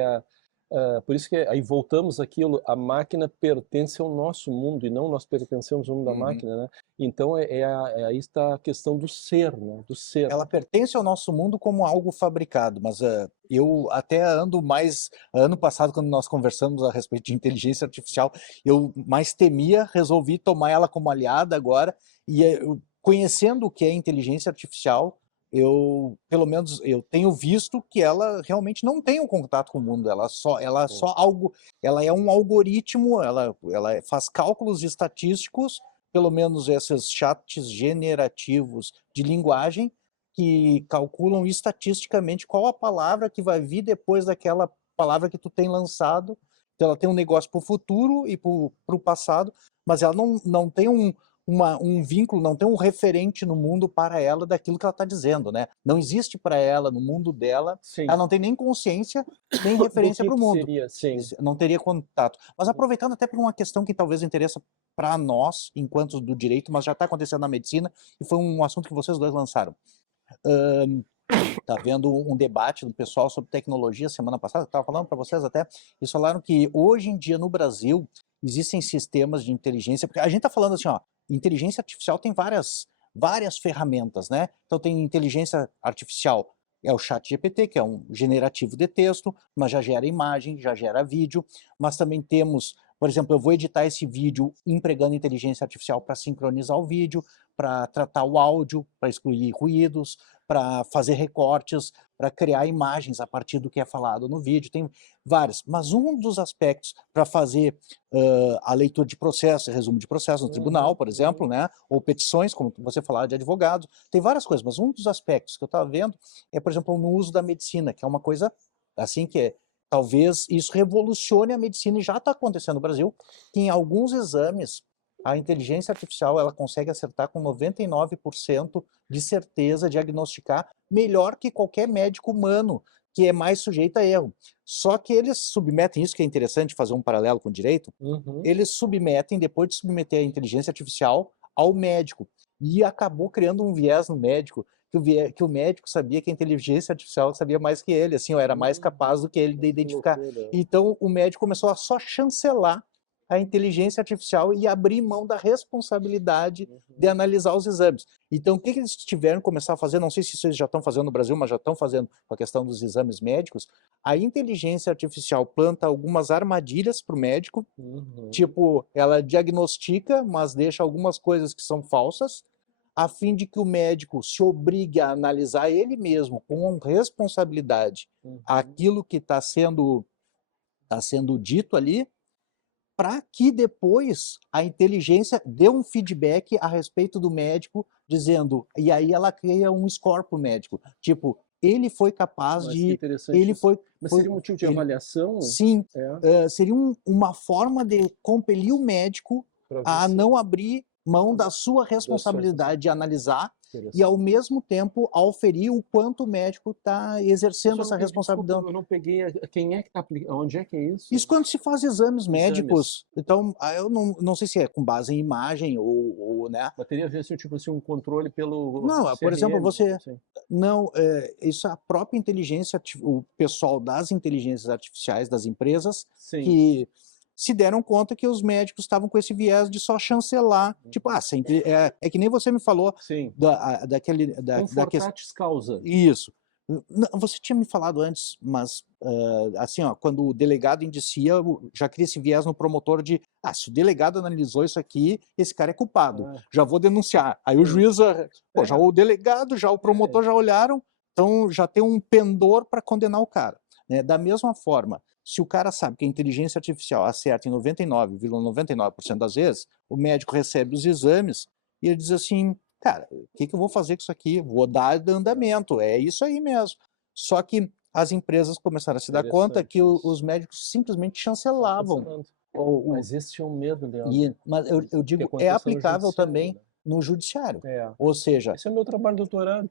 por isso que aí voltamos àquilo, a máquina pertence ao nosso mundo e não nós pertencemos ao mundo da máquina, né? Então aí está a questão do ser, né? Do ser. Ela pertence ao nosso mundo como algo fabricado, mas eu até ando mais. Ano passado, quando nós conversamos a respeito de inteligência artificial, eu mais temia, resolvi tomar ela como aliada agora, e conhecendo o que é inteligência artificial, pelo menos, eu tenho visto que ela realmente não tem um contato com o mundo, ela é um algoritmo, ela faz cálculos estatísticos, pelo menos esses chats generativos de linguagem, que calculam estatisticamente qual a palavra que vai vir depois daquela palavra que tu tem lançado. Então ela tem um negócio para o futuro e para o passado, mas ela não tem um vínculo, não tem um referente no mundo para ela daquilo que ela está dizendo, né? Não existe para ela, no mundo dela, Sim. ela não tem nem consciência, nem referência para o mundo. Seria, sim. Não teria contato. Mas aproveitando até para uma questão que talvez interessa para nós, enquanto do direito, mas já está acontecendo na medicina, e foi um assunto que vocês dois lançaram. Tá vendo um debate do pessoal sobre tecnologia semana passada, eu estava falando para vocês até, eles falaram que hoje em dia no Brasil existem sistemas de inteligência, porque a gente está falando assim, ó, inteligência artificial tem várias ferramentas, né? Então tem inteligência artificial, é o ChatGPT, que é um generativo de texto, mas já gera imagem, já gera vídeo, mas também temos, por exemplo, eu vou editar esse vídeo empregando inteligência artificial para sincronizar o vídeo, para tratar o áudio, para excluir ruídos, para fazer recortes, para criar imagens a partir do que é falado no vídeo, tem vários. Mas um dos aspectos para fazer a leitura de processo, resumo de processo no tribunal, por exemplo, né, ou petições, como você falava, de advogados, tem várias coisas, mas um dos aspectos que eu estava vendo é, por exemplo, no uso da medicina, que é uma coisa assim que talvez isso revolucione a medicina, e já está acontecendo no Brasil, que em alguns exames a inteligência artificial ela consegue acertar com 99% de certeza, diagnosticar melhor que qualquer médico humano, que é mais sujeito a erro. Só que eles submetem, isso que é interessante fazer um paralelo com o direito, eles submetem, depois de submeter a inteligência artificial, ao médico. E acabou criando um viés no médico, que o médico sabia que a inteligência artificial sabia mais que ele, assim, ou era mais capaz do que ele de identificar. Então o médico começou a só chancelar a inteligência artificial e abrir mão da responsabilidade de analisar os exames. Então, o que eles tiveram que começar a fazer? Não sei se vocês já estão fazendo no Brasil, mas já estão fazendo com a questão dos exames médicos. A inteligência artificial planta algumas armadilhas para o médico, tipo, ela diagnostica, mas deixa algumas coisas que são falsas, a fim de que o médico se obrigue a analisar ele mesmo com responsabilidade aquilo que está sendo dito ali, para que depois a inteligência dê um feedback a respeito do médico, dizendo, e aí ela cria um score para o médico, tipo, ele foi capaz Mas que de, interessante ele isso. foi, Mas foi- seria um motivo de ele- avaliação? sim, É, seria uma forma de compelir o médico para ver a se... não abrir mão da sua responsabilidade. responsabilidade de analisar e, Interessante. ao mesmo tempo, auferir o quanto o médico está exercendo Eu essa não peguei, responsabilidade. desculpa, eu não peguei quem é que está aplicando, onde é que é isso? Isso quando se faz exames médicos. Então, eu não sei se é com base em imagem ou né? Mas teria a ver assim, tipo assim, um controle pelo Não, por exemplo, CRM, você... assim. Não, isso é a própria inteligência, o pessoal das inteligências artificiais das empresas Sim. que se deram conta que os médicos estavam com esse viés de só chancelar. Tipo, sempre, é que nem você me falou Sim. da questão. Confortatis causa. Isso. Você tinha me falado antes, mas assim, ó, quando o delegado indicia, já cria esse viés no promotor de, se o delegado analisou isso aqui, esse cara é culpado, já vou denunciar. Aí o juiz, já o delegado, já o promotor já olharam, então já tem um pendor para condenar o cara. Né? Da mesma forma, se o cara sabe que a inteligência artificial acerta em 99,99% das vezes, o médico recebe os exames e ele diz assim, cara, o que eu vou fazer com isso aqui? Vou dar andamento, é isso aí mesmo. Só que as empresas começaram a se dar conta que os médicos simplesmente chancelavam. Mas esse é um medo, Leandro. Mas eu digo, é aplicável também no judiciário. Ou seja... Esse é o meu trabalho de doutorado.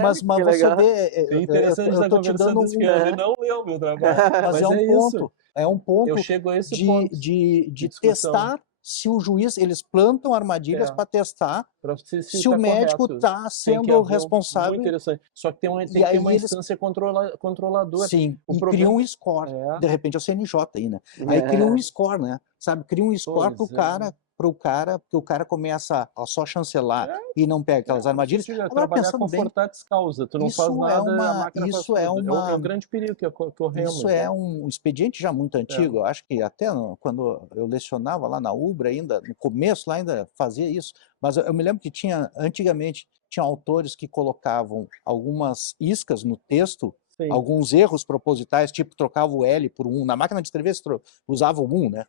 Mas você vê... É interessante estar conversando isso, não é o meu trabalho. Mas é um ponto. É um ponto eu chego a esse ponto de testar se o juiz, eles plantam armadilhas para testar se o médico está sendo responsável. Muito interessante. Só que tem que ter uma instância controladora. Sim, e cria um score. De repente é o CNJ aí, né? Aí cria um score, né? Sabe, cria um score para o cara, porque o cara começa a só chancelar e não pega aquelas armadilhas. Agora, trabalhar com confortatis causa, tu não faz nada, a máquina faz tudo. É um grande perigo que corremos. Isso é um expediente já muito antigo, eu acho que até quando eu lecionava lá na UBRA ainda, no começo lá ainda fazia isso, mas eu me lembro que antigamente, tinha autores que colocavam algumas iscas no texto, alguns erros propositais, tipo trocava o L por um, na máquina de escrever usava o 1, né?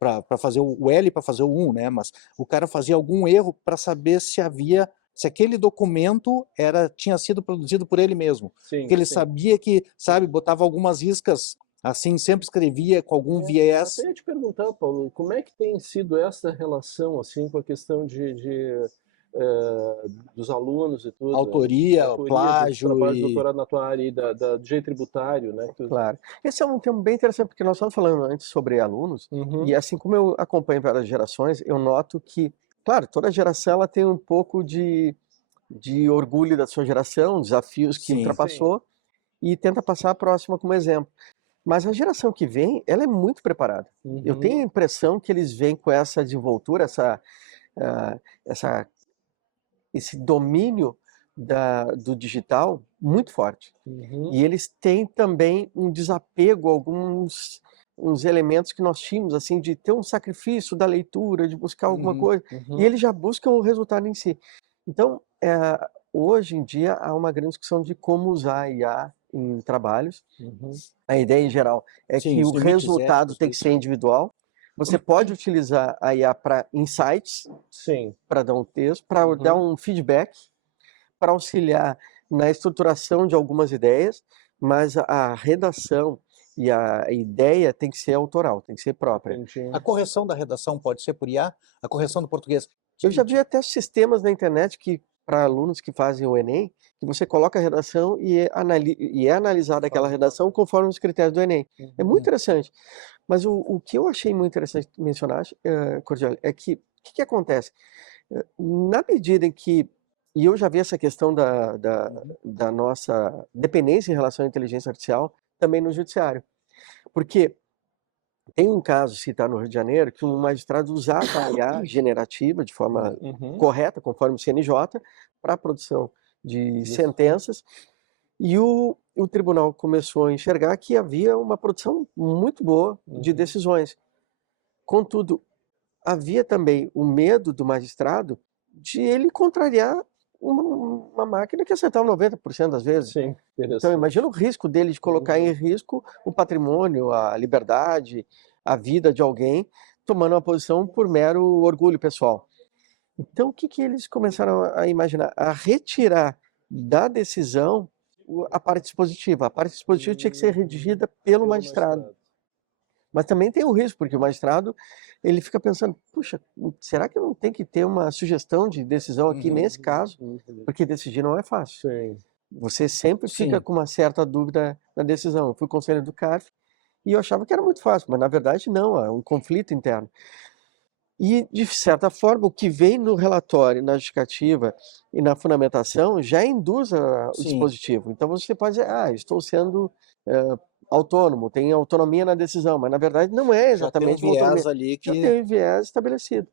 Para fazer o L para fazer o 1, né? Mas o cara fazia algum erro para saber se aquele documento tinha sido produzido por ele mesmo. Porque ele sabia que, botava algumas iscas, assim, sempre escrevia com algum viés. Eu ia te perguntar, Paulo, como é que tem sido essa relação, assim, com a questão dos alunos e tudo? Autoria, plágio. Trabalho de doutorado na tua área e do direito tributário, né? Claro. Esse é um tema bem interessante, porque nós estamos falando antes sobre alunos, e assim como eu acompanho várias gerações, eu noto que, claro, toda geração ela tem um pouco de orgulho da sua geração, desafios que ultrapassou, e tenta passar a próxima como exemplo. Mas a geração que vem, ela é muito preparada. Eu tenho a impressão que eles vêm com essa desenvoltura, esse domínio do digital muito forte. E eles têm também um desapego a alguns elementos que nós tínhamos, assim, de ter um sacrifício da leitura, de buscar alguma coisa, e eles já buscam o resultado em si. Então, hoje em dia, há uma grande discussão de como usar a IA em trabalhos. A ideia, em geral, é que o resultado tem que ser individual. Você pode utilizar a IA para insights, para dar um texto, para dar um feedback, para auxiliar na estruturação de algumas ideias, mas a redação e a ideia tem que ser autoral, tem que ser própria. A correção da redação pode ser por IA? A correção do português? Eu já vi até sistemas na internet que, para alunos que fazem o Enem, que você coloca a redação e é analisada aquela redação conforme os critérios do Enem. É muito interessante. Mas o que eu achei muito interessante mencionar, Cordial, é que o que acontece? Na medida em que, e eu já vi essa questão da nossa dependência em relação à inteligência artificial também no judiciário. Porque Tem um caso citado no Rio de Janeiro que um magistrado usava a IA generativa de forma Uhum. correta, conforme o CNJ, para a produção de Isso. sentenças, e o tribunal começou a enxergar que havia uma produção muito boa de Uhum. decisões. Contudo, havia também o medo do magistrado de ele contrariar uma máquina que acertava 90% das vezes. Sim, Então, interessante. imagina o risco dele de colocar em risco o patrimônio, a liberdade, a vida de alguém, tomando uma posição por mero orgulho pessoal. Então, o que que eles começaram a imaginar? A retirar da decisão a parte dispositiva. A parte dispositiva tinha que ser redigida pelo magistrado. Mas também tem o risco, porque o magistrado, ele fica pensando, puxa, será que não tem que ter uma sugestão de decisão aqui nesse caso? Porque decidir não é fácil. Sim. Você sempre fica Sim. com uma certa dúvida na decisão. Eu fui conselheiro do CARF e eu achava que era muito fácil, mas na verdade não, é um conflito interno. E, de certa forma, o que vem no relatório, na justificativa e na fundamentação já induz o Sim. dispositivo. Então você pode dizer, estou sendo autônomo, tem autonomia na decisão, mas na verdade não é Já tem um exatamente uma autonomia. viés ali Já que... tem um viés estabelecido.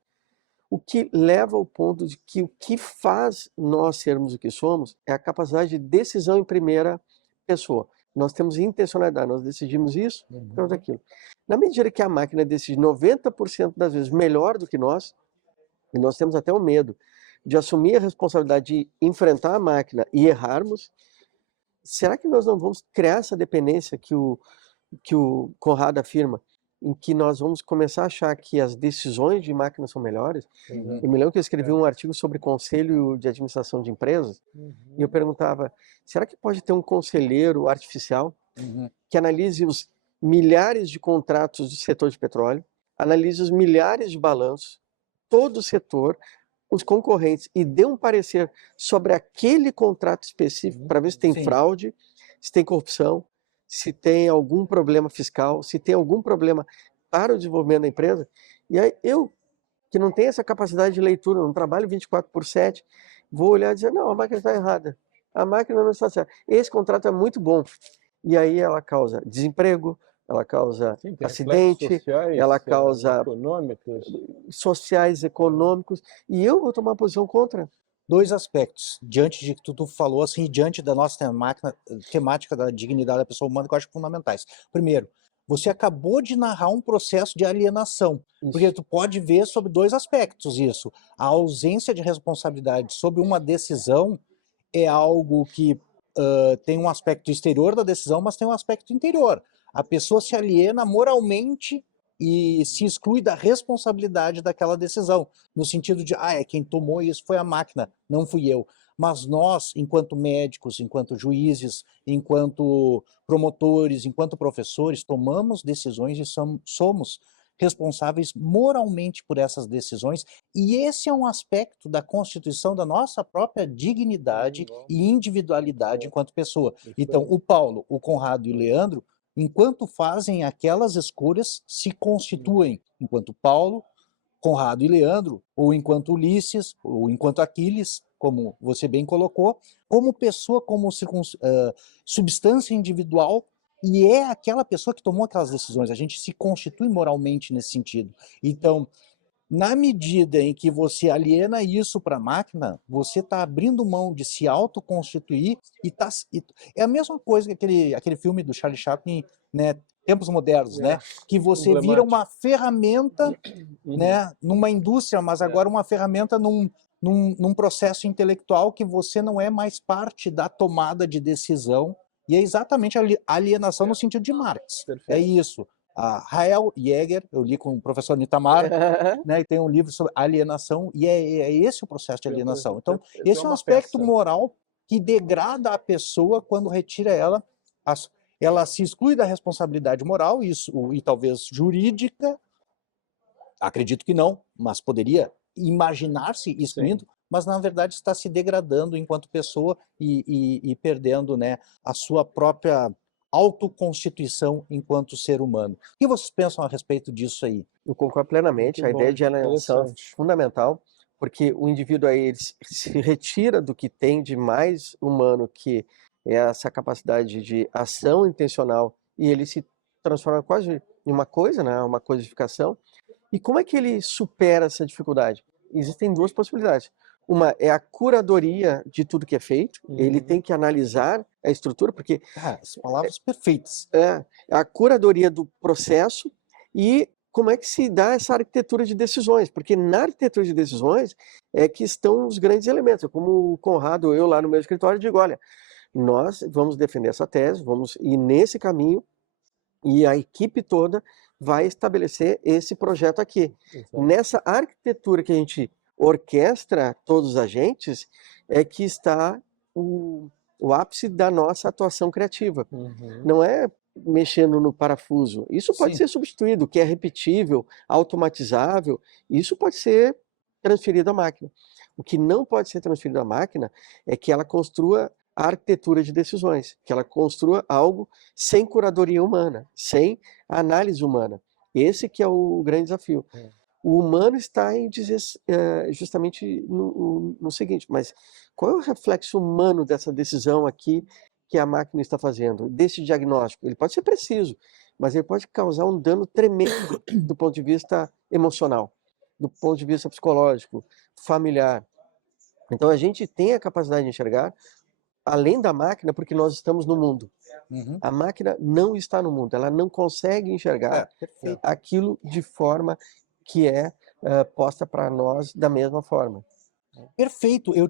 O que leva ao ponto de que o que faz nós sermos o que somos é a capacidade de decisão em primeira pessoa. Nós temos intencionalidade, nós decidimos isso, então daquilo. Na medida que a máquina decide 90% das vezes melhor do que nós, e nós temos até o medo de assumir a responsabilidade de enfrentar a máquina e errarmos, será que nós não vamos criar essa dependência que o Conrado afirma, em que nós vamos começar a achar que as decisões de máquina são melhores? Eu me lembro que eu escrevi um artigo sobre conselho de administração de empresas, e eu perguntava, será que pode ter um conselheiro artificial que analise os milhares de contratos do setor de petróleo, analise os milhares de balanços, todo o setor, os concorrentes, e dê um parecer sobre aquele contrato específico para ver se tem Sim. fraude, se tem corrupção, se tem algum problema fiscal, se tem algum problema para o desenvolvimento da empresa? E aí eu, que não tenho essa capacidade de leitura, não trabalho 24/7, vou olhar e dizer, não, a máquina está errada, a máquina não está certa, esse contrato é muito bom. E aí ela causa desemprego, ela causa Sim, tem reflexos acidente, sociais, ela causa econômicos. sociais, econômicos, e eu vou tomar uma posição contra. Dois aspectos, diante de que tu falou, assim, diante da nossa temática da dignidade da pessoa humana, que eu acho fundamentais. Primeiro, você acabou de narrar um processo de alienação, porque Isso. tu pode ver sobre dois aspectos isso. A ausência de responsabilidade sobre uma decisão é algo que tem um aspecto exterior da decisão, mas tem um aspecto interior. A pessoa se aliena moralmente e se exclui da responsabilidade daquela decisão, no sentido de, quem tomou isso foi a máquina, não fui eu. Mas nós, enquanto médicos, enquanto juízes, enquanto promotores, enquanto professores, tomamos decisões e somos responsáveis moralmente por essas decisões, e esse é um aspecto da constituição da nossa própria dignidade e individualidade enquanto pessoa. Então, o Paulo, o Conrado e o Leandro, enquanto fazem aquelas escolhas, se constituem enquanto Paulo, Conrado e Leandro, ou enquanto Ulisses, ou enquanto Aquiles, como você bem colocou, como pessoa, como substância individual, e é aquela pessoa que tomou aquelas decisões. A gente se constitui moralmente nesse sentido. Então, na medida em que você aliena isso para a máquina, você está abrindo mão de se autoconstituir é a mesma coisa que aquele filme do Charlie Chaplin, né, Tempos Modernos, né, que você vira uma ferramenta, né, numa indústria, mas agora uma ferramenta num processo intelectual que você não é mais parte da tomada de decisão, e é exatamente a alienação no sentido de Marx. É isso. A Rael Jäger, eu li com o professor Nitamar, né, e tem um livro sobre alienação, e é esse o processo de alienação. Então, esse é um aspecto moral que degrada a pessoa quando retira ela se exclui da responsabilidade moral e talvez jurídica, acredito que não, mas poderia imaginar-se excluindo, mas na verdade está se degradando enquanto pessoa e perdendo, né, a sua própria autoconstituição enquanto ser humano. O que vocês pensam a respeito disso aí? Eu concordo plenamente, Muito a bom, ideia de alienação é interessante. fundamental, porque o indivíduo aí ele se retira do que tem de mais humano, que é essa capacidade de ação intencional, e ele se transforma quase em uma coisa, né, uma codificação. E como é que ele supera essa dificuldade? Existem duas possibilidades. Uma é a curadoria de tudo que é feito, ele tem que analisar a estrutura, porque Cara, as palavras perfeitas. é a curadoria do processo e como é que se dá essa arquitetura de decisões, porque na arquitetura de decisões é que estão os grandes elementos. Como o Conrado, eu lá no meu escritório digo, olha, nós vamos defender essa tese, vamos ir nesse caminho e a equipe toda vai estabelecer esse projeto aqui. Exato. Nessa arquitetura que a gente orquestra todos os agentes é que está o ápice da nossa atuação criativa. Não é mexendo no parafuso. Isso pode Sim. ser substituído, que é repetível, automatizável, isso pode ser transferido à máquina. O que não pode ser transferido à máquina é que ela construa a arquitetura de decisões, que ela construa algo sem curadoria humana, sem análise humana. Esse que é o grande desafio. O humano está em dizer justamente no seguinte, mas qual é o reflexo humano dessa decisão aqui que a máquina está fazendo, desse diagnóstico? Ele pode ser preciso, mas ele pode causar um dano tremendo do ponto de vista emocional, do ponto de vista psicológico, familiar. Então a gente tem a capacidade de enxergar além da máquina, porque nós estamos no mundo. A máquina não está no mundo, ela não consegue enxergar Perfeito. aquilo de forma que é posta para nós da mesma forma. Perfeito. Eu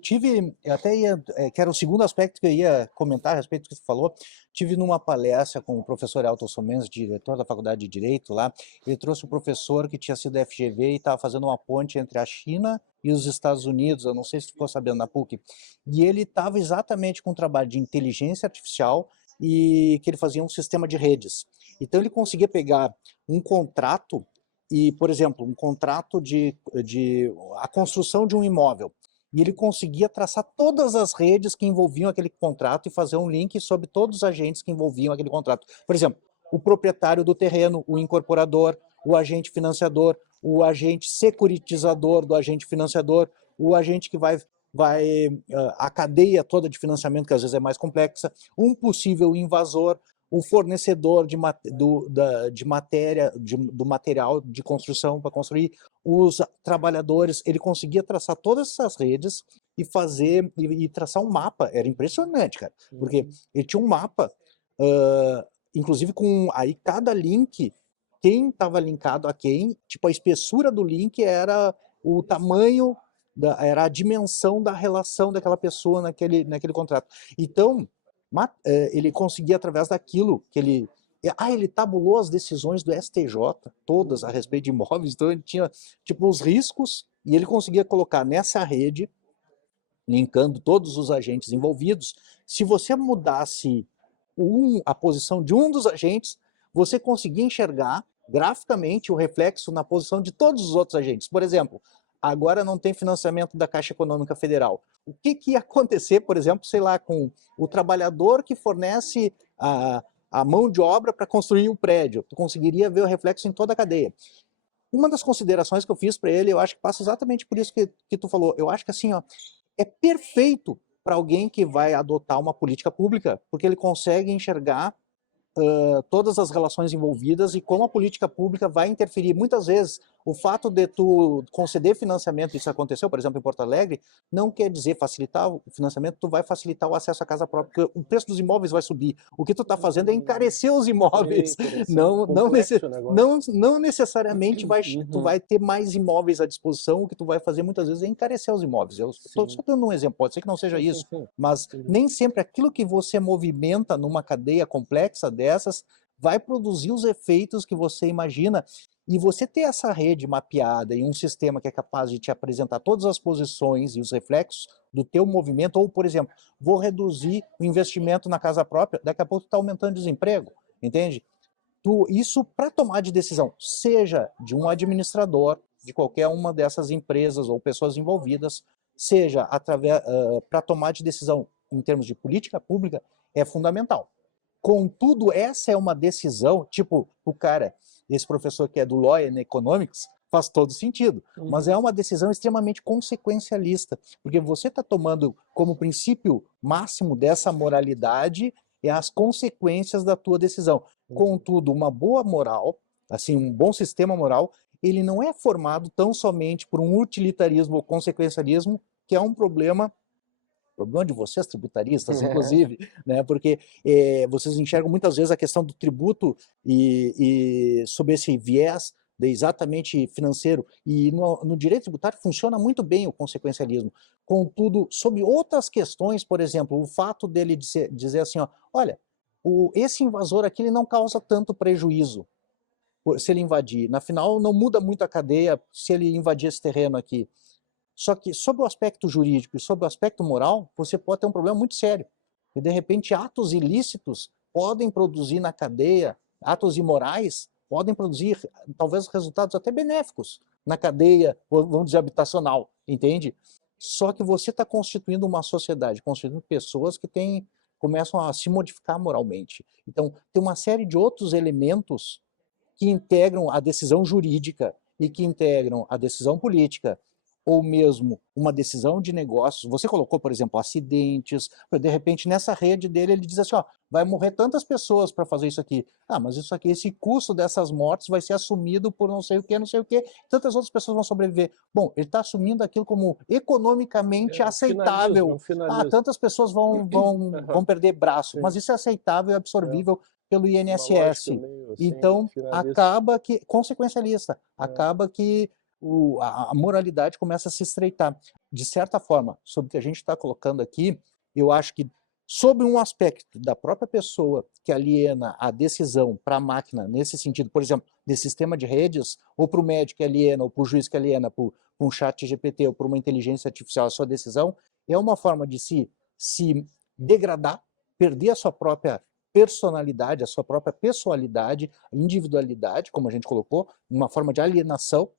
até ia, que era o segundo aspecto que eu ia comentar a respeito do que você falou. Tive numa palestra com o professor Elton Somens, diretor da Faculdade de Direito lá. Ele trouxe um professor que tinha sido da FGV e estava fazendo uma ponte entre a China e os Estados Unidos. Eu não sei se ficou sabendo na PUC. E ele estava exatamente com um trabalho de inteligência artificial e que ele fazia um sistema de redes. Então ele conseguia pegar um contrato e, por exemplo, um contrato de a construção de um imóvel. E ele conseguia traçar todas as redes que envolviam aquele contrato e fazer um link sobre todos os agentes que envolviam aquele contrato. Por exemplo, o proprietário do terreno, o incorporador, o agente financiador, o agente securitizador do agente financiador, o agente que vai a cadeia toda de financiamento, que às vezes é mais complexa, um possível invasor, o fornecedor do material de construção para construir, os trabalhadores. Ele conseguia traçar todas essas redes e fazer e traçar um mapa. Era impressionante, cara, porque ele tinha um mapa, inclusive com aí cada link, quem estava linkado a quem, tipo a espessura do link era o tamanho, era a dimensão da relação daquela pessoa naquele contrato. Então ele conseguia, através daquilo que ele tabulou as decisões do STJ, todas a respeito de imóveis, então ele tinha tipo os riscos e ele conseguia colocar nessa rede, linkando todos os agentes envolvidos. Se você mudasse a posição de um dos agentes, você conseguia enxergar graficamente o reflexo na posição de todos os outros agentes. Por exemplo, agora não tem financiamento da Caixa Econômica Federal. O que ia acontecer, por exemplo, sei lá, com o trabalhador que fornece a mão de obra para construir o prédio? Tu conseguiria ver o reflexo em toda a cadeia. Uma das considerações que eu fiz para ele, eu acho que passa exatamente por isso que tu falou. Eu acho que assim, é perfeito para alguém que vai adotar uma política pública, porque ele consegue enxergar todas as relações envolvidas e como a política pública vai interferir. Muitas vezes, o fato de tu conceder financiamento, isso aconteceu, por exemplo, em Porto Alegre, não quer dizer facilitar o financiamento, tu vai facilitar o acesso à casa própria, porque o preço dos imóveis vai subir. O que tu está fazendo é encarecer os imóveis. Não necessariamente tu vai ter mais imóveis à disposição, o que tu vai fazer muitas vezes é encarecer os imóveis. Eu estou só dando um exemplo, pode ser que não seja isso, mas nem sempre aquilo que você movimenta numa cadeia complexa dessas vai produzir os efeitos que você imagina. E você ter essa rede mapeada e um sistema que é capaz de te apresentar todas as posições e os reflexos do teu movimento, ou, por exemplo, vou reduzir o investimento na casa própria, daqui a pouco tu está aumentando o desemprego, entende? Isso para tomar de decisão, seja de um administrador, de qualquer uma dessas empresas ou pessoas envolvidas, seja para tomar de decisão em termos de política pública, é fundamental. Contudo, essa é uma decisão, tipo, esse professor que é do Law and Economics, faz todo sentido, mas é uma decisão extremamente consequencialista, porque você está tomando como princípio máximo dessa moralidade as consequências da tua decisão. Contudo, uma boa moral, assim, um bom sistema moral, ele não é formado tão somente por um utilitarismo ou consequencialismo, que é um problema de vocês, tributaristas, inclusive, né? Porque vocês enxergam muitas vezes a questão do tributo e sob esse viés exatamente financeiro. E no direito tributário funciona muito bem o consequencialismo. Contudo, sobre outras questões, por exemplo, o fato dele dizer assim, ó, olha, esse invasor aqui ele não causa tanto prejuízo se ele invadir. Na final, não muda muito a cadeia se ele invadir esse terreno aqui. Só que, sob o aspecto jurídico e sob o aspecto moral, você pode ter um problema muito sério. E, de repente, atos ilícitos podem produzir na cadeia, atos imorais podem produzir, talvez, resultados até benéficos na cadeia, vamos dizer, habitacional, entende? Só que você está constituindo uma sociedade, constituindo pessoas que começam a se modificar moralmente. Então, tem uma série de outros elementos que integram a decisão jurídica e que integram a decisão política, ou mesmo uma decisão de negócios. Você colocou, por exemplo, acidentes, de repente nessa rede dele ele diz assim, ó, vai morrer tantas pessoas para fazer isso aqui. Ah, mas isso aqui, esse custo dessas mortes vai ser assumido por não sei o que, tantas outras pessoas vão sobreviver. Bom, ele está assumindo aquilo como economicamente aceitável. Ah, tantas pessoas vão perder braço, mas isso é aceitável e absorvível pelo INSS. Meio, assim, então, acaba que, consequencialista, acaba que a moralidade começa a se estreitar. De certa forma, sobre o que a gente está colocando aqui, eu acho que sobre um aspecto da própria pessoa que aliena a decisão para a máquina, nesse sentido, por exemplo, desse sistema de redes, ou para o médico que aliena, ou para o juiz que aliena, para um chat GPT, ou para uma inteligência artificial a sua decisão, é uma forma de se degradar, perder a sua própria personalidade, a sua própria pessoalidade, individualidade, como a gente colocou, uma forma de alienação,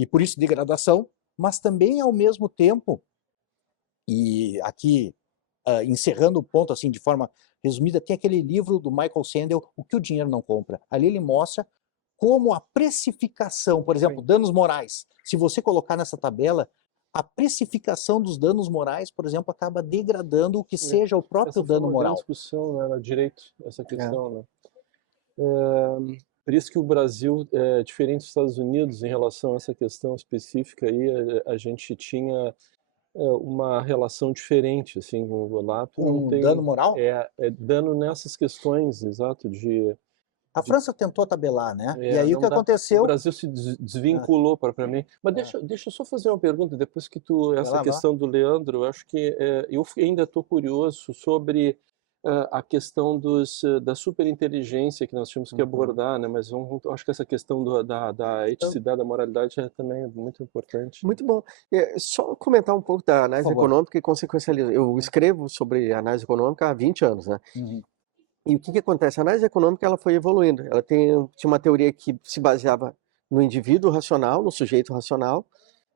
e por isso degradação, mas também ao mesmo tempo, e aqui encerrando o ponto assim de forma resumida, tem aquele livro do Michael Sandel, O que o Dinheiro Não Compra. Ali ele mostra como a precificação, por exemplo, danos morais, se você colocar nessa tabela, a precificação dos danos morais, por exemplo, acaba degradando o que seja o próprio dano moral. Essa foi uma discussão, né, no direito, essa questão, né? Por isso que o Brasil, diferente dos Estados Unidos, em relação a essa questão específica aí, a gente tinha uma relação diferente, assim, lá tu não tem dano moral? Dano nessas questões, exato, A França tentou tabelar, né? E aí o que aconteceu? O Brasil se desvinculou propriamente. Mas deixa eu só fazer uma pergunta, depois que essa questão do Leandro, eu acho que eu ainda estou curioso sobre a questão da superinteligência que nós tínhamos que abordar, né? Mas acho que essa questão da eticidade, da moralidade é também muito importante. Muito bom. Só comentar um pouco da análise econômica e consequencialismo. Eu escrevo sobre análise econômica há 20 anos, né? E o que acontece? A análise econômica ela foi evoluindo. Ela tinha uma teoria que se baseava no indivíduo racional, no sujeito racional.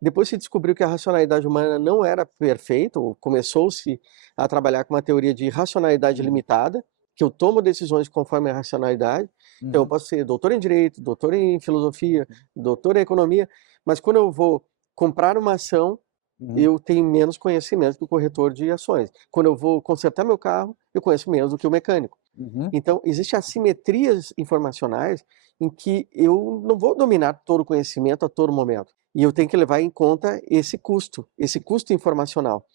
Depois se descobriu que a racionalidade humana não era perfeita, ou começou-se a trabalhar com uma teoria de racionalidade limitada, que eu tomo decisões conforme a racionalidade. Então eu posso ser doutor em Direito, doutor em Filosofia, doutor em Economia, mas quando eu vou comprar uma ação, eu tenho menos conhecimento que o corretor de ações. Quando eu vou consertar meu carro, eu conheço menos do que o mecânico. Então, existem assimetrias informacionais em que eu não vou dominar todo o conhecimento a todo momento. E eu tenho que levar em conta esse custo informacional.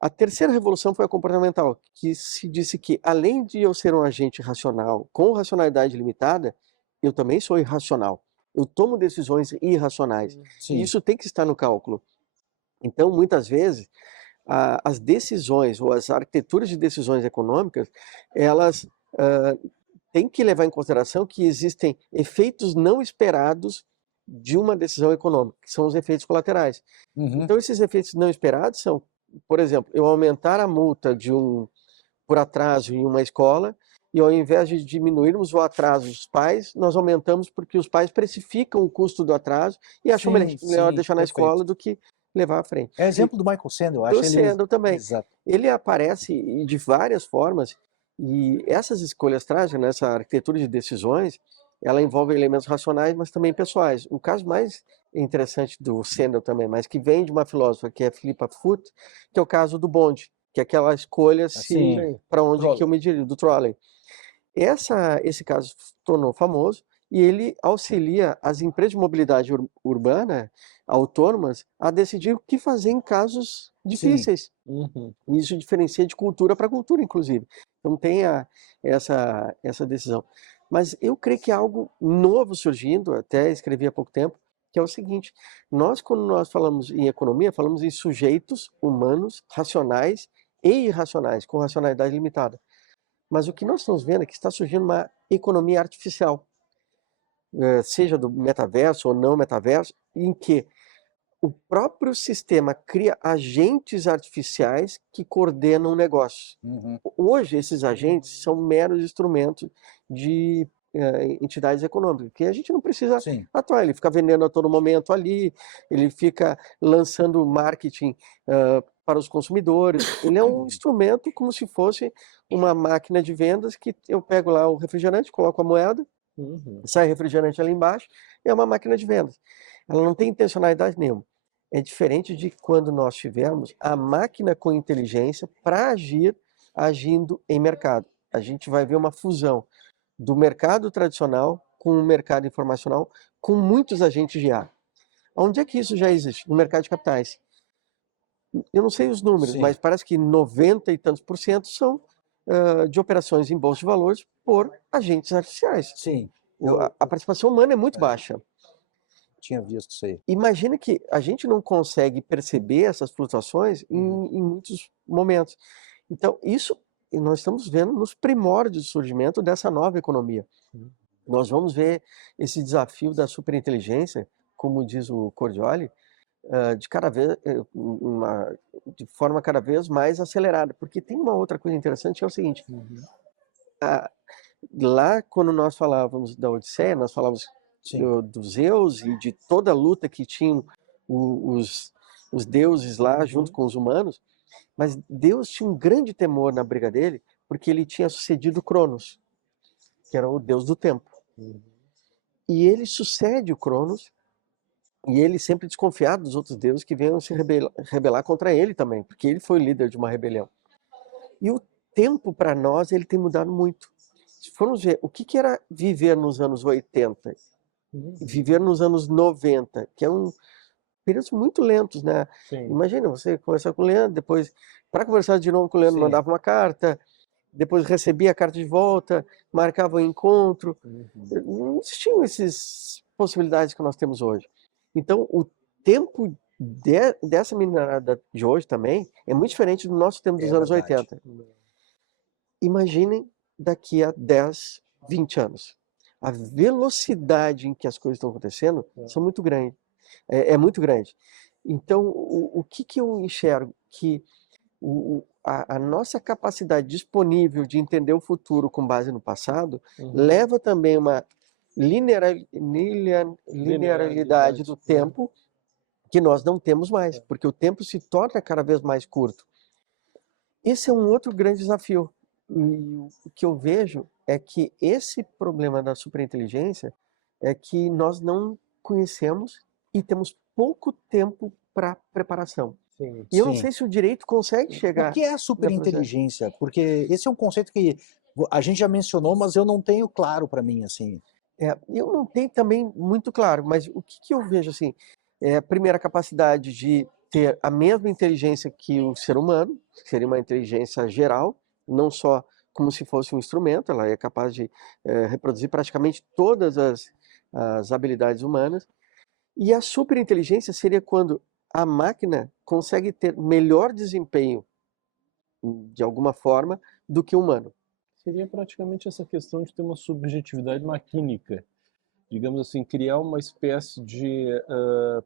A terceira revolução foi a comportamental, que se disse que, além de eu ser um agente racional, com racionalidade limitada, eu também sou irracional. Eu tomo decisões irracionais. E isso tem que estar no cálculo. Então, muitas vezes, as decisões ou as arquiteturas de decisões econômicas, elas têm que levar em consideração que existem efeitos não esperados de uma decisão econômica, que são os efeitos colaterais. Então, esses efeitos não esperados são, por exemplo, eu aumentar a multa por atraso em uma escola, e ao invés de diminuirmos o atraso dos pais, nós aumentamos porque os pais precificam o custo do atraso e acham melhor deixar na escola do que levar à frente. É exemplo do Michael Sandel, eu acho. Do Sandel também. Exato. Ele aparece de várias formas, e essas escolhas trágicas, nessa arquitetura de decisões, ela envolve elementos racionais, mas também pessoais. O caso mais interessante do Sandel também, mas que vem de uma filósofa, que é Philippa Foot, que é o caso do bonde, que é aquela escolha para onde que eu me dirijo, do trolley. Esse caso tornou famoso, e ele auxilia as empresas de mobilidade urbana, autônomas, a decidir o que fazer em casos Sim. difíceis. Uhum. E isso diferencia de cultura para cultura, inclusive. Então tem essa decisão. Mas eu creio que há algo novo surgindo, até escrevi há pouco tempo, que é o seguinte: quando nós falamos em economia, falamos em sujeitos humanos, racionais e irracionais, com racionalidade limitada. Mas o que nós estamos vendo é que está surgindo uma economia artificial, seja do metaverso ou não metaverso, em que o próprio sistema cria agentes artificiais que coordenam o negócio. Uhum. Hoje, esses agentes são meros instrumentos de entidades econômicas, que a gente não precisa Sim. atuar. Ele fica vendendo a todo momento ali, ele fica lançando marketing para os consumidores. Ele é um instrumento como se fosse uma máquina de vendas que eu pego lá o refrigerante, coloco a moeda, Uhum. sai refrigerante ali embaixo, é uma máquina de vendas. Ela não tem intencionalidade nenhuma. É diferente de quando nós tivemos a máquina com inteligência para agir, agindo em mercado. A gente vai ver uma fusão do mercado tradicional com o mercado informacional, com muitos agentes de IA. Onde é que isso já existe? No mercado de capitais. Eu não sei os números, Sim. mas parece que 90 e tantos por cento são de operações em bolsa de valores por agentes artificiais. Sim. A participação humana é muito baixa. Tinha visto isso aí. Imagina que a gente não consegue perceber essas flutuações em muitos momentos. Então, isso nós estamos vendo nos primórdios do surgimento dessa nova economia. Nós vamos ver esse desafio da superinteligência, como diz o Cordioli, de forma cada vez mais acelerada. Porque tem uma outra coisa interessante, que é o seguinte: lá quando nós falávamos da Odisseia, nós falávamos Sim. dos Zeus e de toda a luta que tinham os deuses lá junto com os humanos, mas Deus tinha um grande temor na briga dele, porque ele tinha sucedido Cronos, que era o deus do tempo. E ele sucede o Cronos, e ele sempre desconfiado dos outros deuses que venham se rebelar contra ele também, porque ele foi o líder de uma rebelião. E o tempo para nós, ele tem mudado muito. Se formos ver o que era viver nos anos 80, viver nos anos 90, que é períodos muito lentos, né? Sim. Imagina você conversar com o Leandro, depois, para conversar de novo com o Leandro, Sim. mandava uma carta, depois recebia a carta de volta, marcava um encontro. Não existiam essas possibilidades que nós temos hoje. Então, o tempo dessa minerada de hoje também é muito diferente do nosso tempo dos É anos verdade. 80. Imaginem daqui a 10, 20 anos. A velocidade em que as coisas estão acontecendo são muito grande. É muito grande. Então, o que eu enxergo? Que a nossa capacidade disponível de entender o futuro com base no passado leva também uma linearidade do tempo que nós não temos mais, porque o tempo se torna cada vez mais curto. Esse é um outro grande desafio. E o que eu vejo é que esse problema da superinteligência é que nós não conhecemos e temos pouco tempo para preparação. Sim. E eu não Sim. sei se o direito consegue O chegar. que é a superinteligência? Porque esse é um conceito que a gente já mencionou, mas eu não tenho claro para mim, assim. Eu não tenho também muito claro, mas o que eu vejo assim, a primeira capacidade de ter a mesma inteligência que o ser humano, que seria uma inteligência geral, não só como se fosse um instrumento, ela é capaz de reproduzir praticamente todas as habilidades humanas. E a superinteligência seria quando a máquina consegue ter melhor desempenho, de alguma forma, do que o humano. Seria praticamente essa questão de ter uma subjetividade maquínica. Digamos assim, criar uma espécie de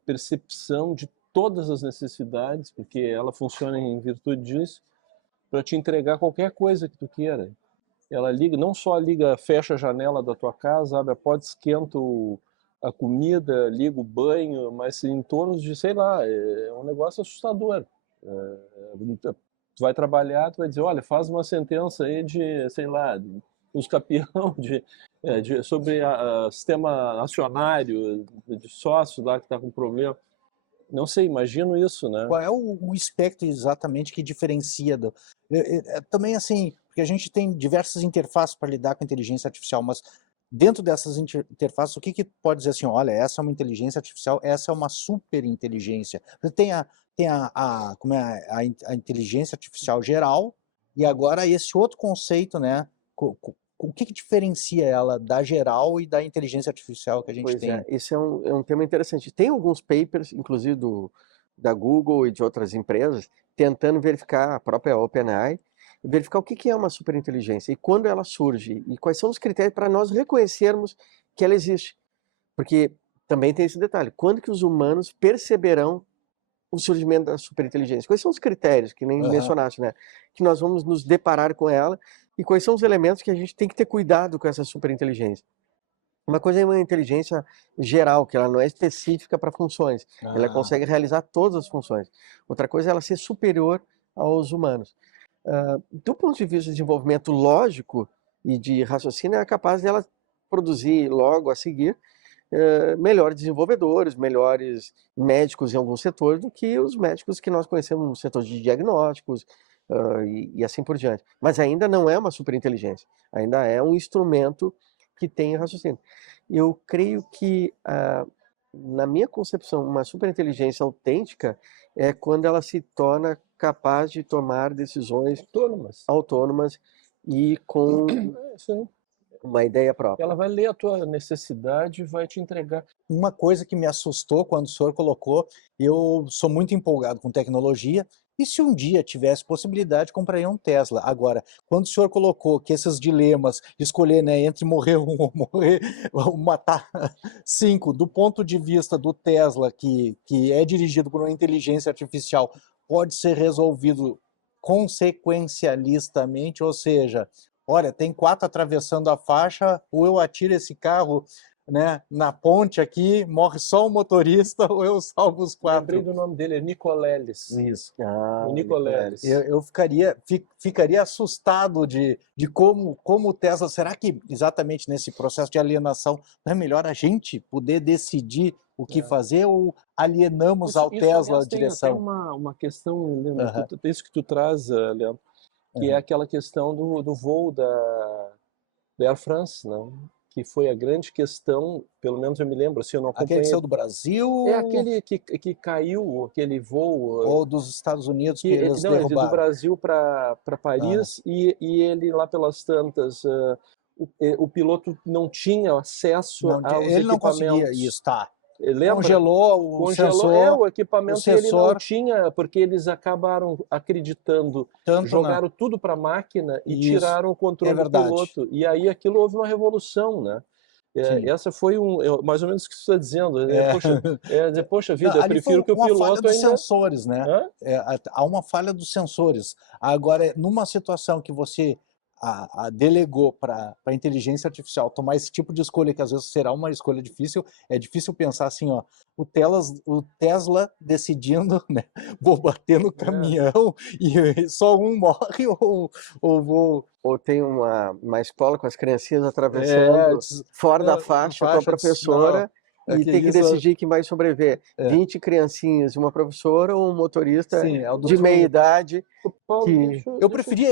percepção de todas as necessidades, porque ela funciona em virtude disso, para te entregar qualquer coisa que tu queira. Ela liga, não só liga, fecha a janela da tua casa, abre a porta, esquenta a comida, liga o banho, mas em torno de, sei lá, é um negócio assustador. Tu vai trabalhar, tu vai dizer, olha, faz uma sentença aí de, sei lá, os campeão sobre sistema acionário, de sócio lá que está com problema. Não sei, imagino isso, né? Qual é o espectro exatamente que diferencia também assim, porque a gente tem diversas interfaces para lidar com a inteligência artificial, mas dentro dessas interfaces, o que pode dizer assim, olha, essa é uma inteligência artificial, essa é uma superinteligência. Você tem a inteligência artificial geral, e agora esse outro conceito, né? O que diferencia ela da geral e da inteligência artificial que a gente Pois tem? é, esse é um tema interessante. Tem alguns papers, inclusive da Google e de outras empresas, tentando verificar, a própria OpenAI, verificar o que é uma superinteligência e quando ela surge e quais são os critérios para nós reconhecermos que ela existe. Porque também tem esse detalhe, quando que os humanos perceberão o surgimento da superinteligência? Quais são os critérios, que nem mencionaste, né? Que nós vamos nos deparar com ela e quais são os elementos que a gente tem que ter cuidado com essa superinteligência? Uma coisa é uma inteligência geral, que ela não é específica para funções. Ela consegue realizar todas as funções. Outra coisa é ela ser superior aos humanos. Do ponto de vista de desenvolvimento lógico e de raciocínio, é capaz dela produzir logo a seguir melhores desenvolvedores, melhores médicos em alguns setores do que os médicos que nós conhecemos no setor de diagnósticos e assim por diante. Mas ainda não é uma superinteligência, ainda é um instrumento que tem raciocínio. Eu creio que, na minha concepção, uma superinteligência autêntica é quando ela se torna capaz de tomar decisões autônomas e com uma ideia própria. Ela vai ler a tua necessidade e vai te entregar. Uma coisa que me assustou quando o senhor colocou, eu sou muito empolgado com tecnologia, e se um dia tivesse possibilidade, compraria um Tesla. Agora, quando o senhor colocou que esses dilemas, escolher, né, entre morrer um ou morrer, ou matar 5, do ponto de vista do Tesla, que é dirigido por uma inteligência artificial, pode ser resolvido consequencialistamente, ou seja, olha, tem 4 atravessando a faixa, ou eu atiro esse carro, né, na ponte aqui, morre só o motorista, ou eu salvo os 4. Lembrei do nome dele, é Nicoleles. Isso. O Nicoleles. Eu ficaria assustado de como o Tesla, será que exatamente nesse processo de alienação não é melhor a gente poder decidir o que fazer ou alienamos ao Tesla a direção? Tem uma questão, Leandro, isso que tu traz, Leandro, que é aquela questão do voo da Air France, né? Que foi a grande questão, pelo menos eu me lembro, assim, eu não acompanhei. Aquele que saiu do Brasil? É aquele que caiu, aquele voo... Ou dos Estados Unidos que eles não, derrubaram? do Brasil para Paris, e ele lá pelas tantas, o piloto não tinha acesso aos equipamentos. Ele não conseguia isso, tá. Lembra? Congelou o sensor, o equipamento, o sensor, ele não tinha, porque eles acabaram acreditando, jogaram tudo para a máquina e tiraram o controle do piloto. E aí aquilo houve uma revolução, né? Essa foi mais ou menos o que você está dizendo. Poxa vida, eu prefiro que o piloto falha dos sensores, né? Há uma falha dos sensores. Agora, numa situação que você delegou para a inteligência artificial tomar esse tipo de escolha, que às vezes será uma escolha difícil, é difícil pensar assim, ó, o Tesla decidindo, né, vou bater no caminhão e só um morre ou tem uma escola com as criancinhas atravessando fora da faixa com a professora e tem que decidir quem vai sobreviver. 20 criancinhas e uma professora ou um motorista de meia idade. Eu preferia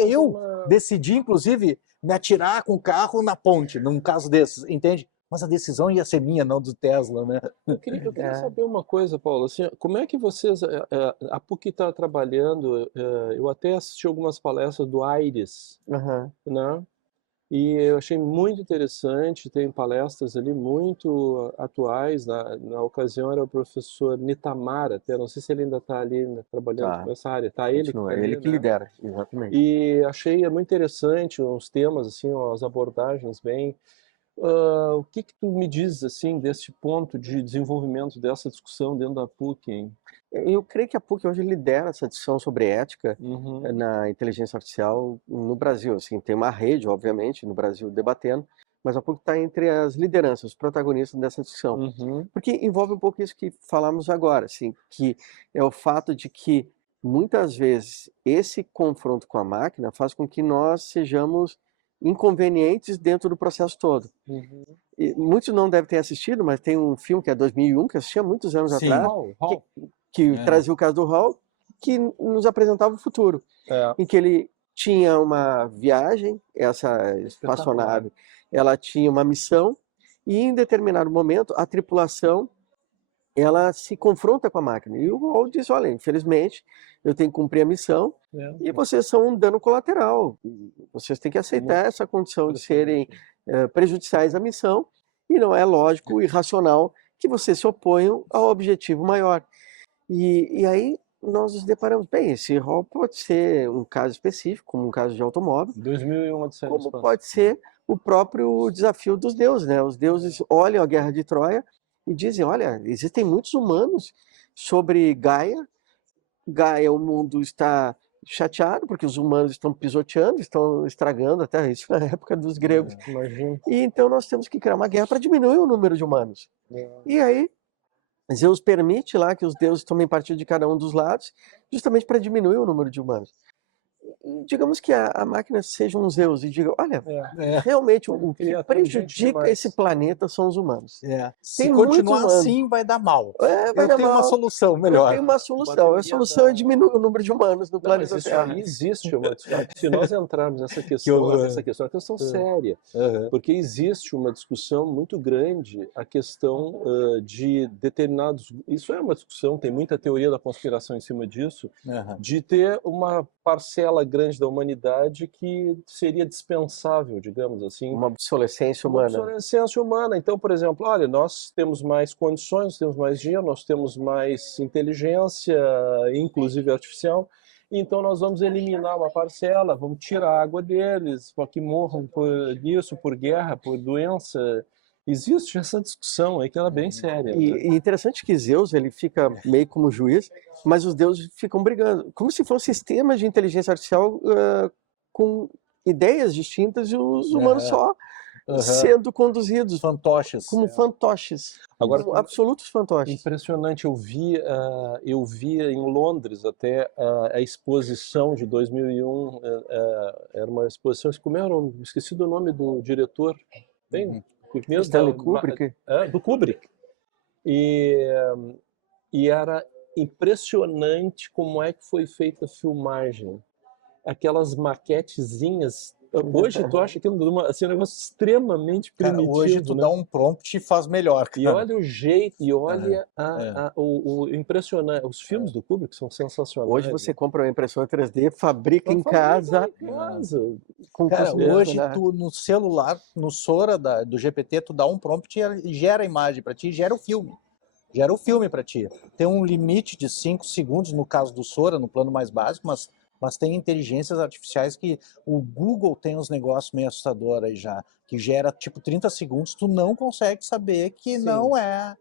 decidir, inclusive, me atirar com o carro na ponte, num caso desses, entende? Mas a decisão ia ser minha, não do Tesla, né? Eu queria saber uma coisa, Paulo, assim, como é que vocês, a PUC está trabalhando, eu até assisti algumas palestras do Aires, né? E eu achei muito interessante, tem palestras ali muito atuais, na ocasião era o professor Nitamara, até não sei se ele ainda está ali trabalhando com essa área, ele que lidera, exatamente. E achei muito interessante os temas, assim, as abordagens bem... o que tu me diz, assim, desse ponto de desenvolvimento dessa discussão dentro da PUC, hein? Eu creio que a PUC hoje lidera essa discussão sobre ética na inteligência artificial no Brasil. Assim, tem uma rede, obviamente, no Brasil debatendo, mas a PUC está entre as lideranças, os protagonistas dessa discussão. Porque envolve um pouco isso que falamos agora, assim, que é o fato de que, muitas vezes, esse confronto com a máquina faz com que nós sejamos inconvenientes dentro do processo todo. E muitos não devem ter assistido, mas tem um filme que é 2001, que eu assisti há muitos anos atrás, que trazia o caso do Hall, que nos apresentava o futuro, em que ele tinha uma viagem, essa espaçonave, ela tinha uma missão, e em determinado momento a tripulação ela se confronta com a máquina. E o Wall diz, olha, infelizmente, eu tenho que cumprir a missão e vocês são um dano colateral. Vocês têm que aceitar essa condição de serem prejudiciais à missão e não é lógico e racional que vocês se oponham ao objetivo maior. E aí nós nos deparamos, bem, esse rol pode ser um caso específico, como um caso de automóvel, 2001, como pode ser o próprio desafio dos deuses, né? Os deuses olham a Guerra de Troia e dizem, olha, existem muitos humanos sobre Gaia. Gaia, o mundo está chateado porque os humanos estão pisoteando, estão estragando até isso na época dos gregos. Imagina. E então nós temos que criar uma guerra para diminuir o número de humanos. E aí Zeus permite lá que os deuses tomem partido de cada um dos lados, justamente para diminuir o número de humanos. E digamos que a máquina seja um Zeus e diga, olha, realmente o que prejudica esse planeta são os humanos. Se Tem continuar muitos assim, vai dar mal. vai dar tenho uma mal. solução Eu melhor. tenho uma solução. A solução é diminuir o número de humanos no planeta Terra. Existe uma discussão. Se nós entrarmos nessa questão, é uma questão séria, porque existe uma discussão muito grande, a questão de determinados... Isso é uma discussão, tem muita teoria da conspiração em cima disso, de ter uma parcela grande da humanidade que seria dispensável, digamos assim. Uma obsolescência humana. Uma obsolescência humana. Então, por exemplo, olha, nós temos mais condições, nós temos mais dinheiro, nós temos mais inteligência, inclusive artificial, então nós vamos eliminar uma parcela, vamos tirar a água deles, para que morram por isso, por guerra, por doença. Existe essa discussão aí que ela é bem séria. E interessante que Zeus ele fica meio como juiz, mas os deuses ficam brigando, como se fossem sistemas de inteligência artificial com ideias distintas e os humanos só sendo conduzidos fantoches. Como fantoches, Agora, como absolutos fantoches. Impressionante, eu vi em Londres até a exposição de 2001, era uma exposição, como era, esqueci do nome do diretor, Stanley Kubrick? Do Kubrick. E era impressionante como é que foi feita a filmagem. Aquelas maquetezinhas. Hoje tu acha aquilo assim, um negócio extremamente primitivo. Hoje tu dá um prompt e faz melhor. Cara. E olha o jeito, e olha o impressionante. Os filmes do Kubrick são sensacionais. Hoje você compra uma impressora 3D, fabrica em casa. Com cara, hoje tu no celular, no Sora do GPT, tu dá um prompt e gera a imagem para ti, gera o filme. Gera o filme para ti. Tem um limite de 5 segundos no caso do Sora, no plano mais básico, mas tem inteligências artificiais que o Google tem uns negócios meio assustadores aí já, que gera tipo 30 segundos, tu não consegue saber que não é.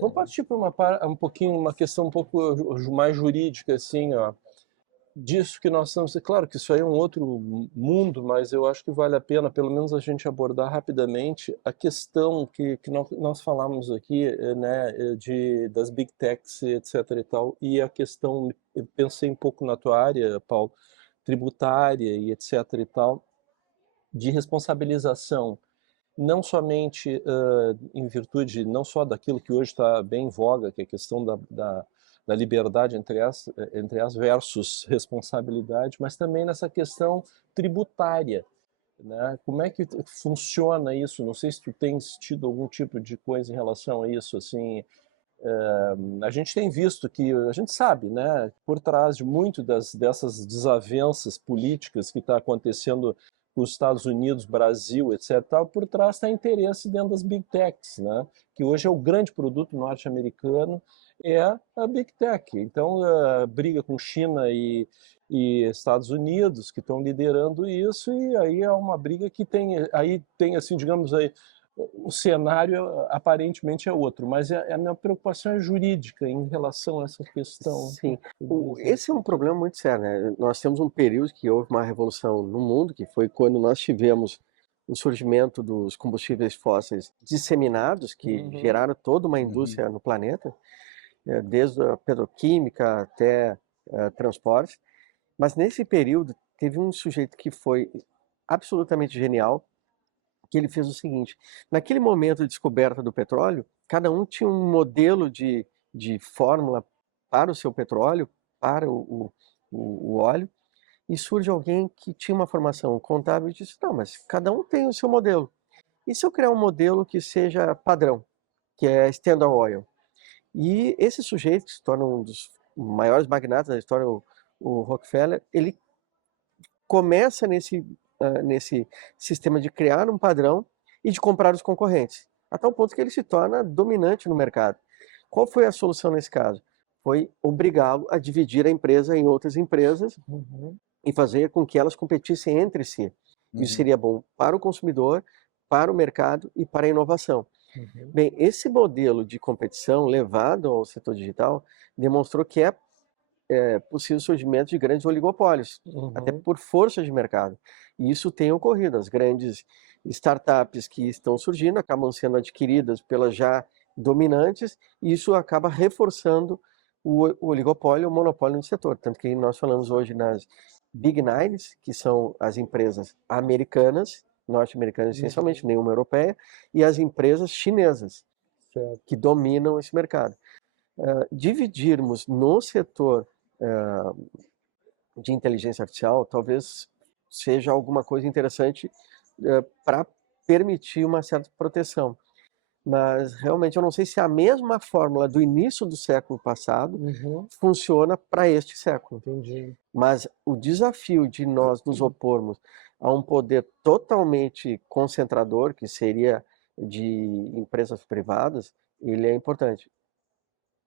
Vamos partir para uma questão um pouco mais jurídica, assim, ó, disso que nós estamos... Claro que isso aí é um outro mundo, mas eu acho que vale a pena, pelo menos, a gente abordar rapidamente a questão que nós falamos aqui, né, das Big Techs, etc. e tal, e a questão, eu pensei um pouco na tua área, Paulo, tributária e etc. e tal, de responsabilização, não somente em virtude, não só daquilo que hoje está bem em voga, que é a questão da liberdade entre as versus responsabilidade, mas também nessa questão tributária, né? Como é que funciona isso? Não sei se tu tens tido algum tipo de coisa em relação a isso, assim. A gente tem visto que, a gente sabe, né, por trás de muito dessas desavenças políticas que está acontecendo com os Estados Unidos, Brasil, etc., por trás está interesse dentro das Big Techs, né, que hoje é o grande produto norte-americano, é a Big Tech. Então, briga com China e Estados Unidos, que estão liderando isso, e aí é uma briga que tem assim, digamos aí, o cenário aparentemente é outro, mas a minha preocupação é jurídica em relação a essa questão. Sim, esse é um problema muito sério, né? Nós temos um período que houve uma revolução no mundo, que foi quando nós tivemos o surgimento dos combustíveis fósseis disseminados, que geraram toda uma indústria no planeta, desde a petroquímica até transporte. Mas nesse período teve um sujeito que foi absolutamente genial, que ele fez o seguinte: naquele momento de descoberta do petróleo, cada um tinha um modelo de fórmula para o seu petróleo, para o óleo, e surge alguém que tinha uma formação contábil e disse, não, mas cada um tem o seu modelo. E se eu criar um modelo que seja padrão, que é Standard Oil? E esse sujeito, que se torna um dos maiores magnatas da história, o Rockefeller, ele começa nesse sistema de criar um padrão e de comprar os concorrentes, até o ponto que ele se torna dominante no mercado. Qual foi a solução nesse caso? Foi obrigá-lo a dividir a empresa em outras empresas e fazer com que elas competissem entre si. Isso seria bom para o consumidor, para o mercado e para a inovação. Bem, esse modelo de competição levado ao setor digital demonstrou que é possível o surgimento de grandes oligopólios, até por força de mercado. E isso tem ocorrido. As grandes startups que estão surgindo acabam sendo adquiridas pelas já dominantes, e isso acaba reforçando o oligopólio, o monopólio no setor. Tanto que nós falamos hoje nas Big Nines, que são as empresas americanas, norte-americanas essencialmente, nenhuma europeia, e as empresas chinesas, que dominam esse mercado. Dividirmos no setor de inteligência artificial talvez seja alguma coisa interessante para permitir uma certa proteção. Mas realmente eu não sei se a mesma fórmula do início do século passado funciona para este século. Entendi. Mas o desafio de nós nos opormos a um poder totalmente concentrador, que seria de empresas privadas, ele é importante.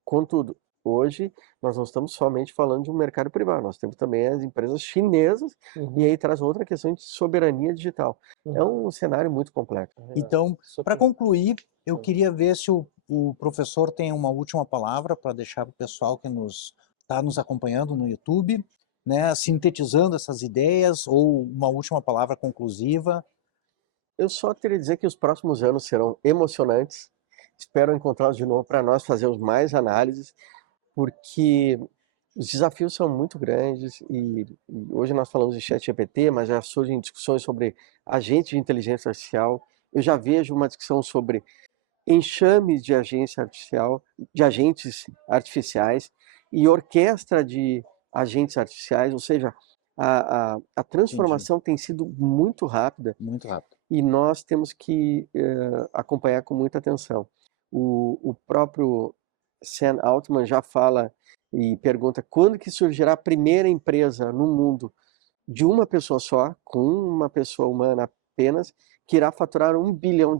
Contudo, hoje nós não estamos somente falando de um mercado privado, nós temos também as empresas chinesas, e aí traz outra questão de soberania digital. É um cenário muito complexo. Então, para concluir, eu queria ver se o professor tem uma última palavra para deixar para o pessoal que está nos acompanhando no YouTube, né, sintetizando essas ideias, ou uma última palavra conclusiva. Eu só queria dizer que os próximos anos serão emocionantes. Espero encontrá-los de novo para nós fazermos mais análises, porque os desafios são muito grandes e hoje nós falamos de ChatGPT, mas já surgem discussões sobre agentes de inteligência artificial. Eu já vejo uma discussão sobre enxames de agentes artificiais e orquestra de agentes artificiais, ou seja, a transformação tem sido muito rápida. Muito rápido. E nós temos que acompanhar com muita atenção. O próprio Sam Altman já fala e pergunta quando que surgirá a primeira empresa no mundo de uma pessoa só, com uma pessoa humana apenas, que irá faturar $1 bilhão.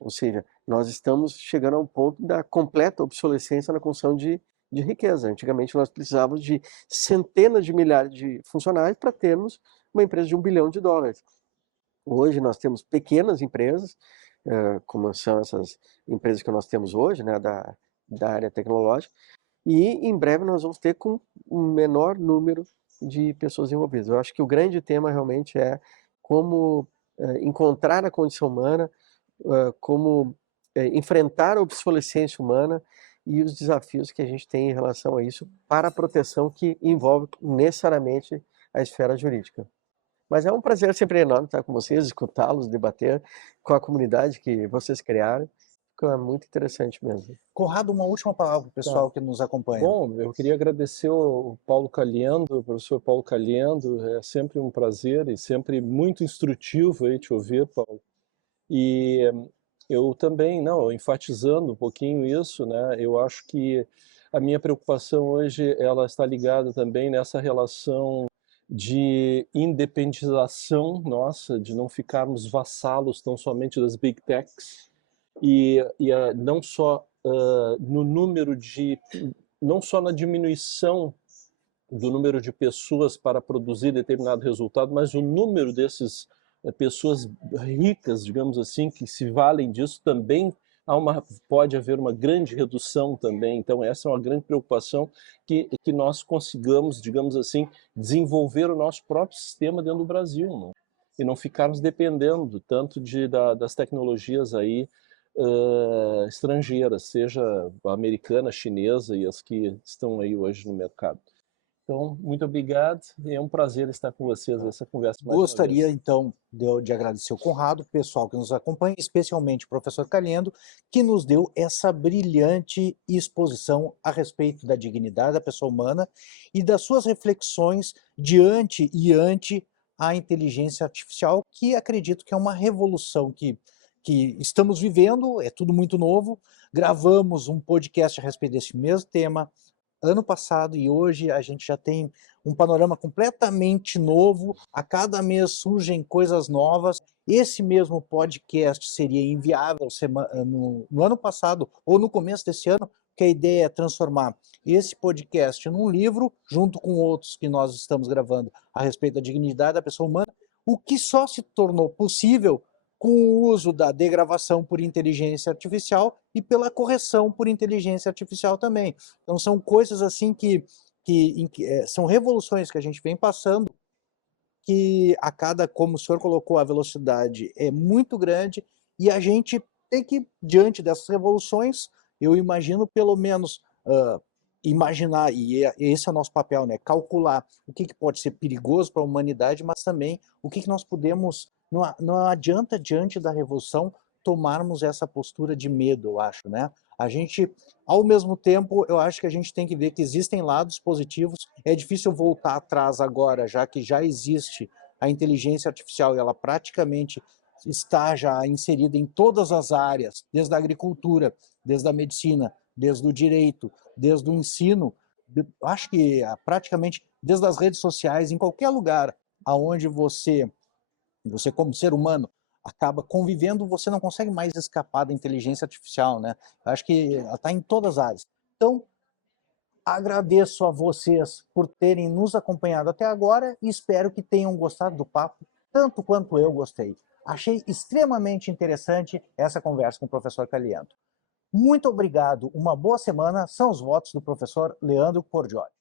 Ou seja, nós estamos chegando a um ponto da completa obsolescência na construção de riqueza. Antigamente nós precisávamos de centenas de milhares de funcionários para termos uma empresa de $1 bilhão. Hoje nós temos pequenas empresas, como são essas empresas que nós temos hoje, né, da área tecnológica, e em breve nós vamos ter com um menor número de pessoas envolvidas. Eu acho que o grande tema realmente é como encontrar a condição humana, como enfrentar a obsolescência humana e os desafios que a gente tem em relação a isso para a proteção que envolve necessariamente a esfera jurídica. Mas é um prazer sempre enorme estar com vocês, escutá-los, debater com a comunidade que vocês criaram. É muito interessante mesmo. Conrado, uma última palavra para o pessoal que nos acompanha. Bom, eu queria agradecer o Paulo Caliendo, o professor Paulo Caliendo. É sempre um prazer e sempre muito instrutivo aí te ouvir, Paulo. E eu também, enfatizando um pouquinho isso, né? Eu acho que a minha preocupação hoje ela está ligada também nessa relação de independentização nossa, de não ficarmos vassalos tão somente das big techs e não só no número de, não só na diminuição do número de pessoas para produzir determinado resultado, mas o número dessas pessoas ricas, digamos assim, que se valem disso também pode haver uma grande redução também. Então essa é uma grande preocupação que nós consigamos, digamos assim, desenvolver o nosso próprio sistema dentro do Brasil, não? E não ficarmos dependendo tanto das tecnologias aí estrangeiras, seja a americana, a chinesa e as que estão aí hoje no mercado. Então, muito obrigado e é um prazer estar com vocês nessa conversa mais Gostaria, uma vez. então, de agradecer o Conrado, o pessoal que nos acompanha, especialmente o professor Caliendo, que nos deu essa brilhante exposição a respeito da dignidade da pessoa humana e das suas reflexões diante e ante à inteligência artificial, que acredito que é uma revolução que estamos vivendo, é tudo muito novo. Gravamos um podcast a respeito desse mesmo tema ano passado e hoje a gente já tem um panorama completamente novo. A cada mês surgem coisas novas. Esse mesmo podcast seria inviável no ano passado ou no começo desse ano, porque a ideia é transformar esse podcast num livro, junto com outros que nós estamos gravando a respeito da dignidade da pessoa humana, o que só se tornou possível com o uso da degravação por inteligência artificial e pela correção por inteligência artificial também. Então são coisas assim são revoluções que a gente vem passando, que a cada, como o senhor colocou, a velocidade é muito grande e a gente tem que, diante dessas revoluções, eu imagino pelo menos imaginar, e esse é o nosso papel, né? Calcular o que pode ser perigoso para a humanidade, mas também o que nós podemos. Não adianta, diante da revolução, tomarmos essa postura de medo, eu acho, né? A gente, ao mesmo tempo, eu acho que a gente tem que ver que existem lados positivos. É difícil voltar atrás agora, já que já existe a inteligência artificial e ela praticamente está já inserida em todas as áreas, desde a agricultura, desde a medicina, desde o direito, desde o ensino, acho que praticamente desde as redes sociais, em qualquer lugar aonde você como ser humano acaba convivendo, você não consegue mais escapar da inteligência artificial, né? Acho que ela está em todas as áreas. Então, agradeço a vocês por terem nos acompanhado até agora e espero que tenham gostado do papo, tanto quanto eu gostei. Achei extremamente interessante essa conversa com o professor Caliendo. Muito obrigado, uma boa semana, são os votos do professor Leandro Porgioli.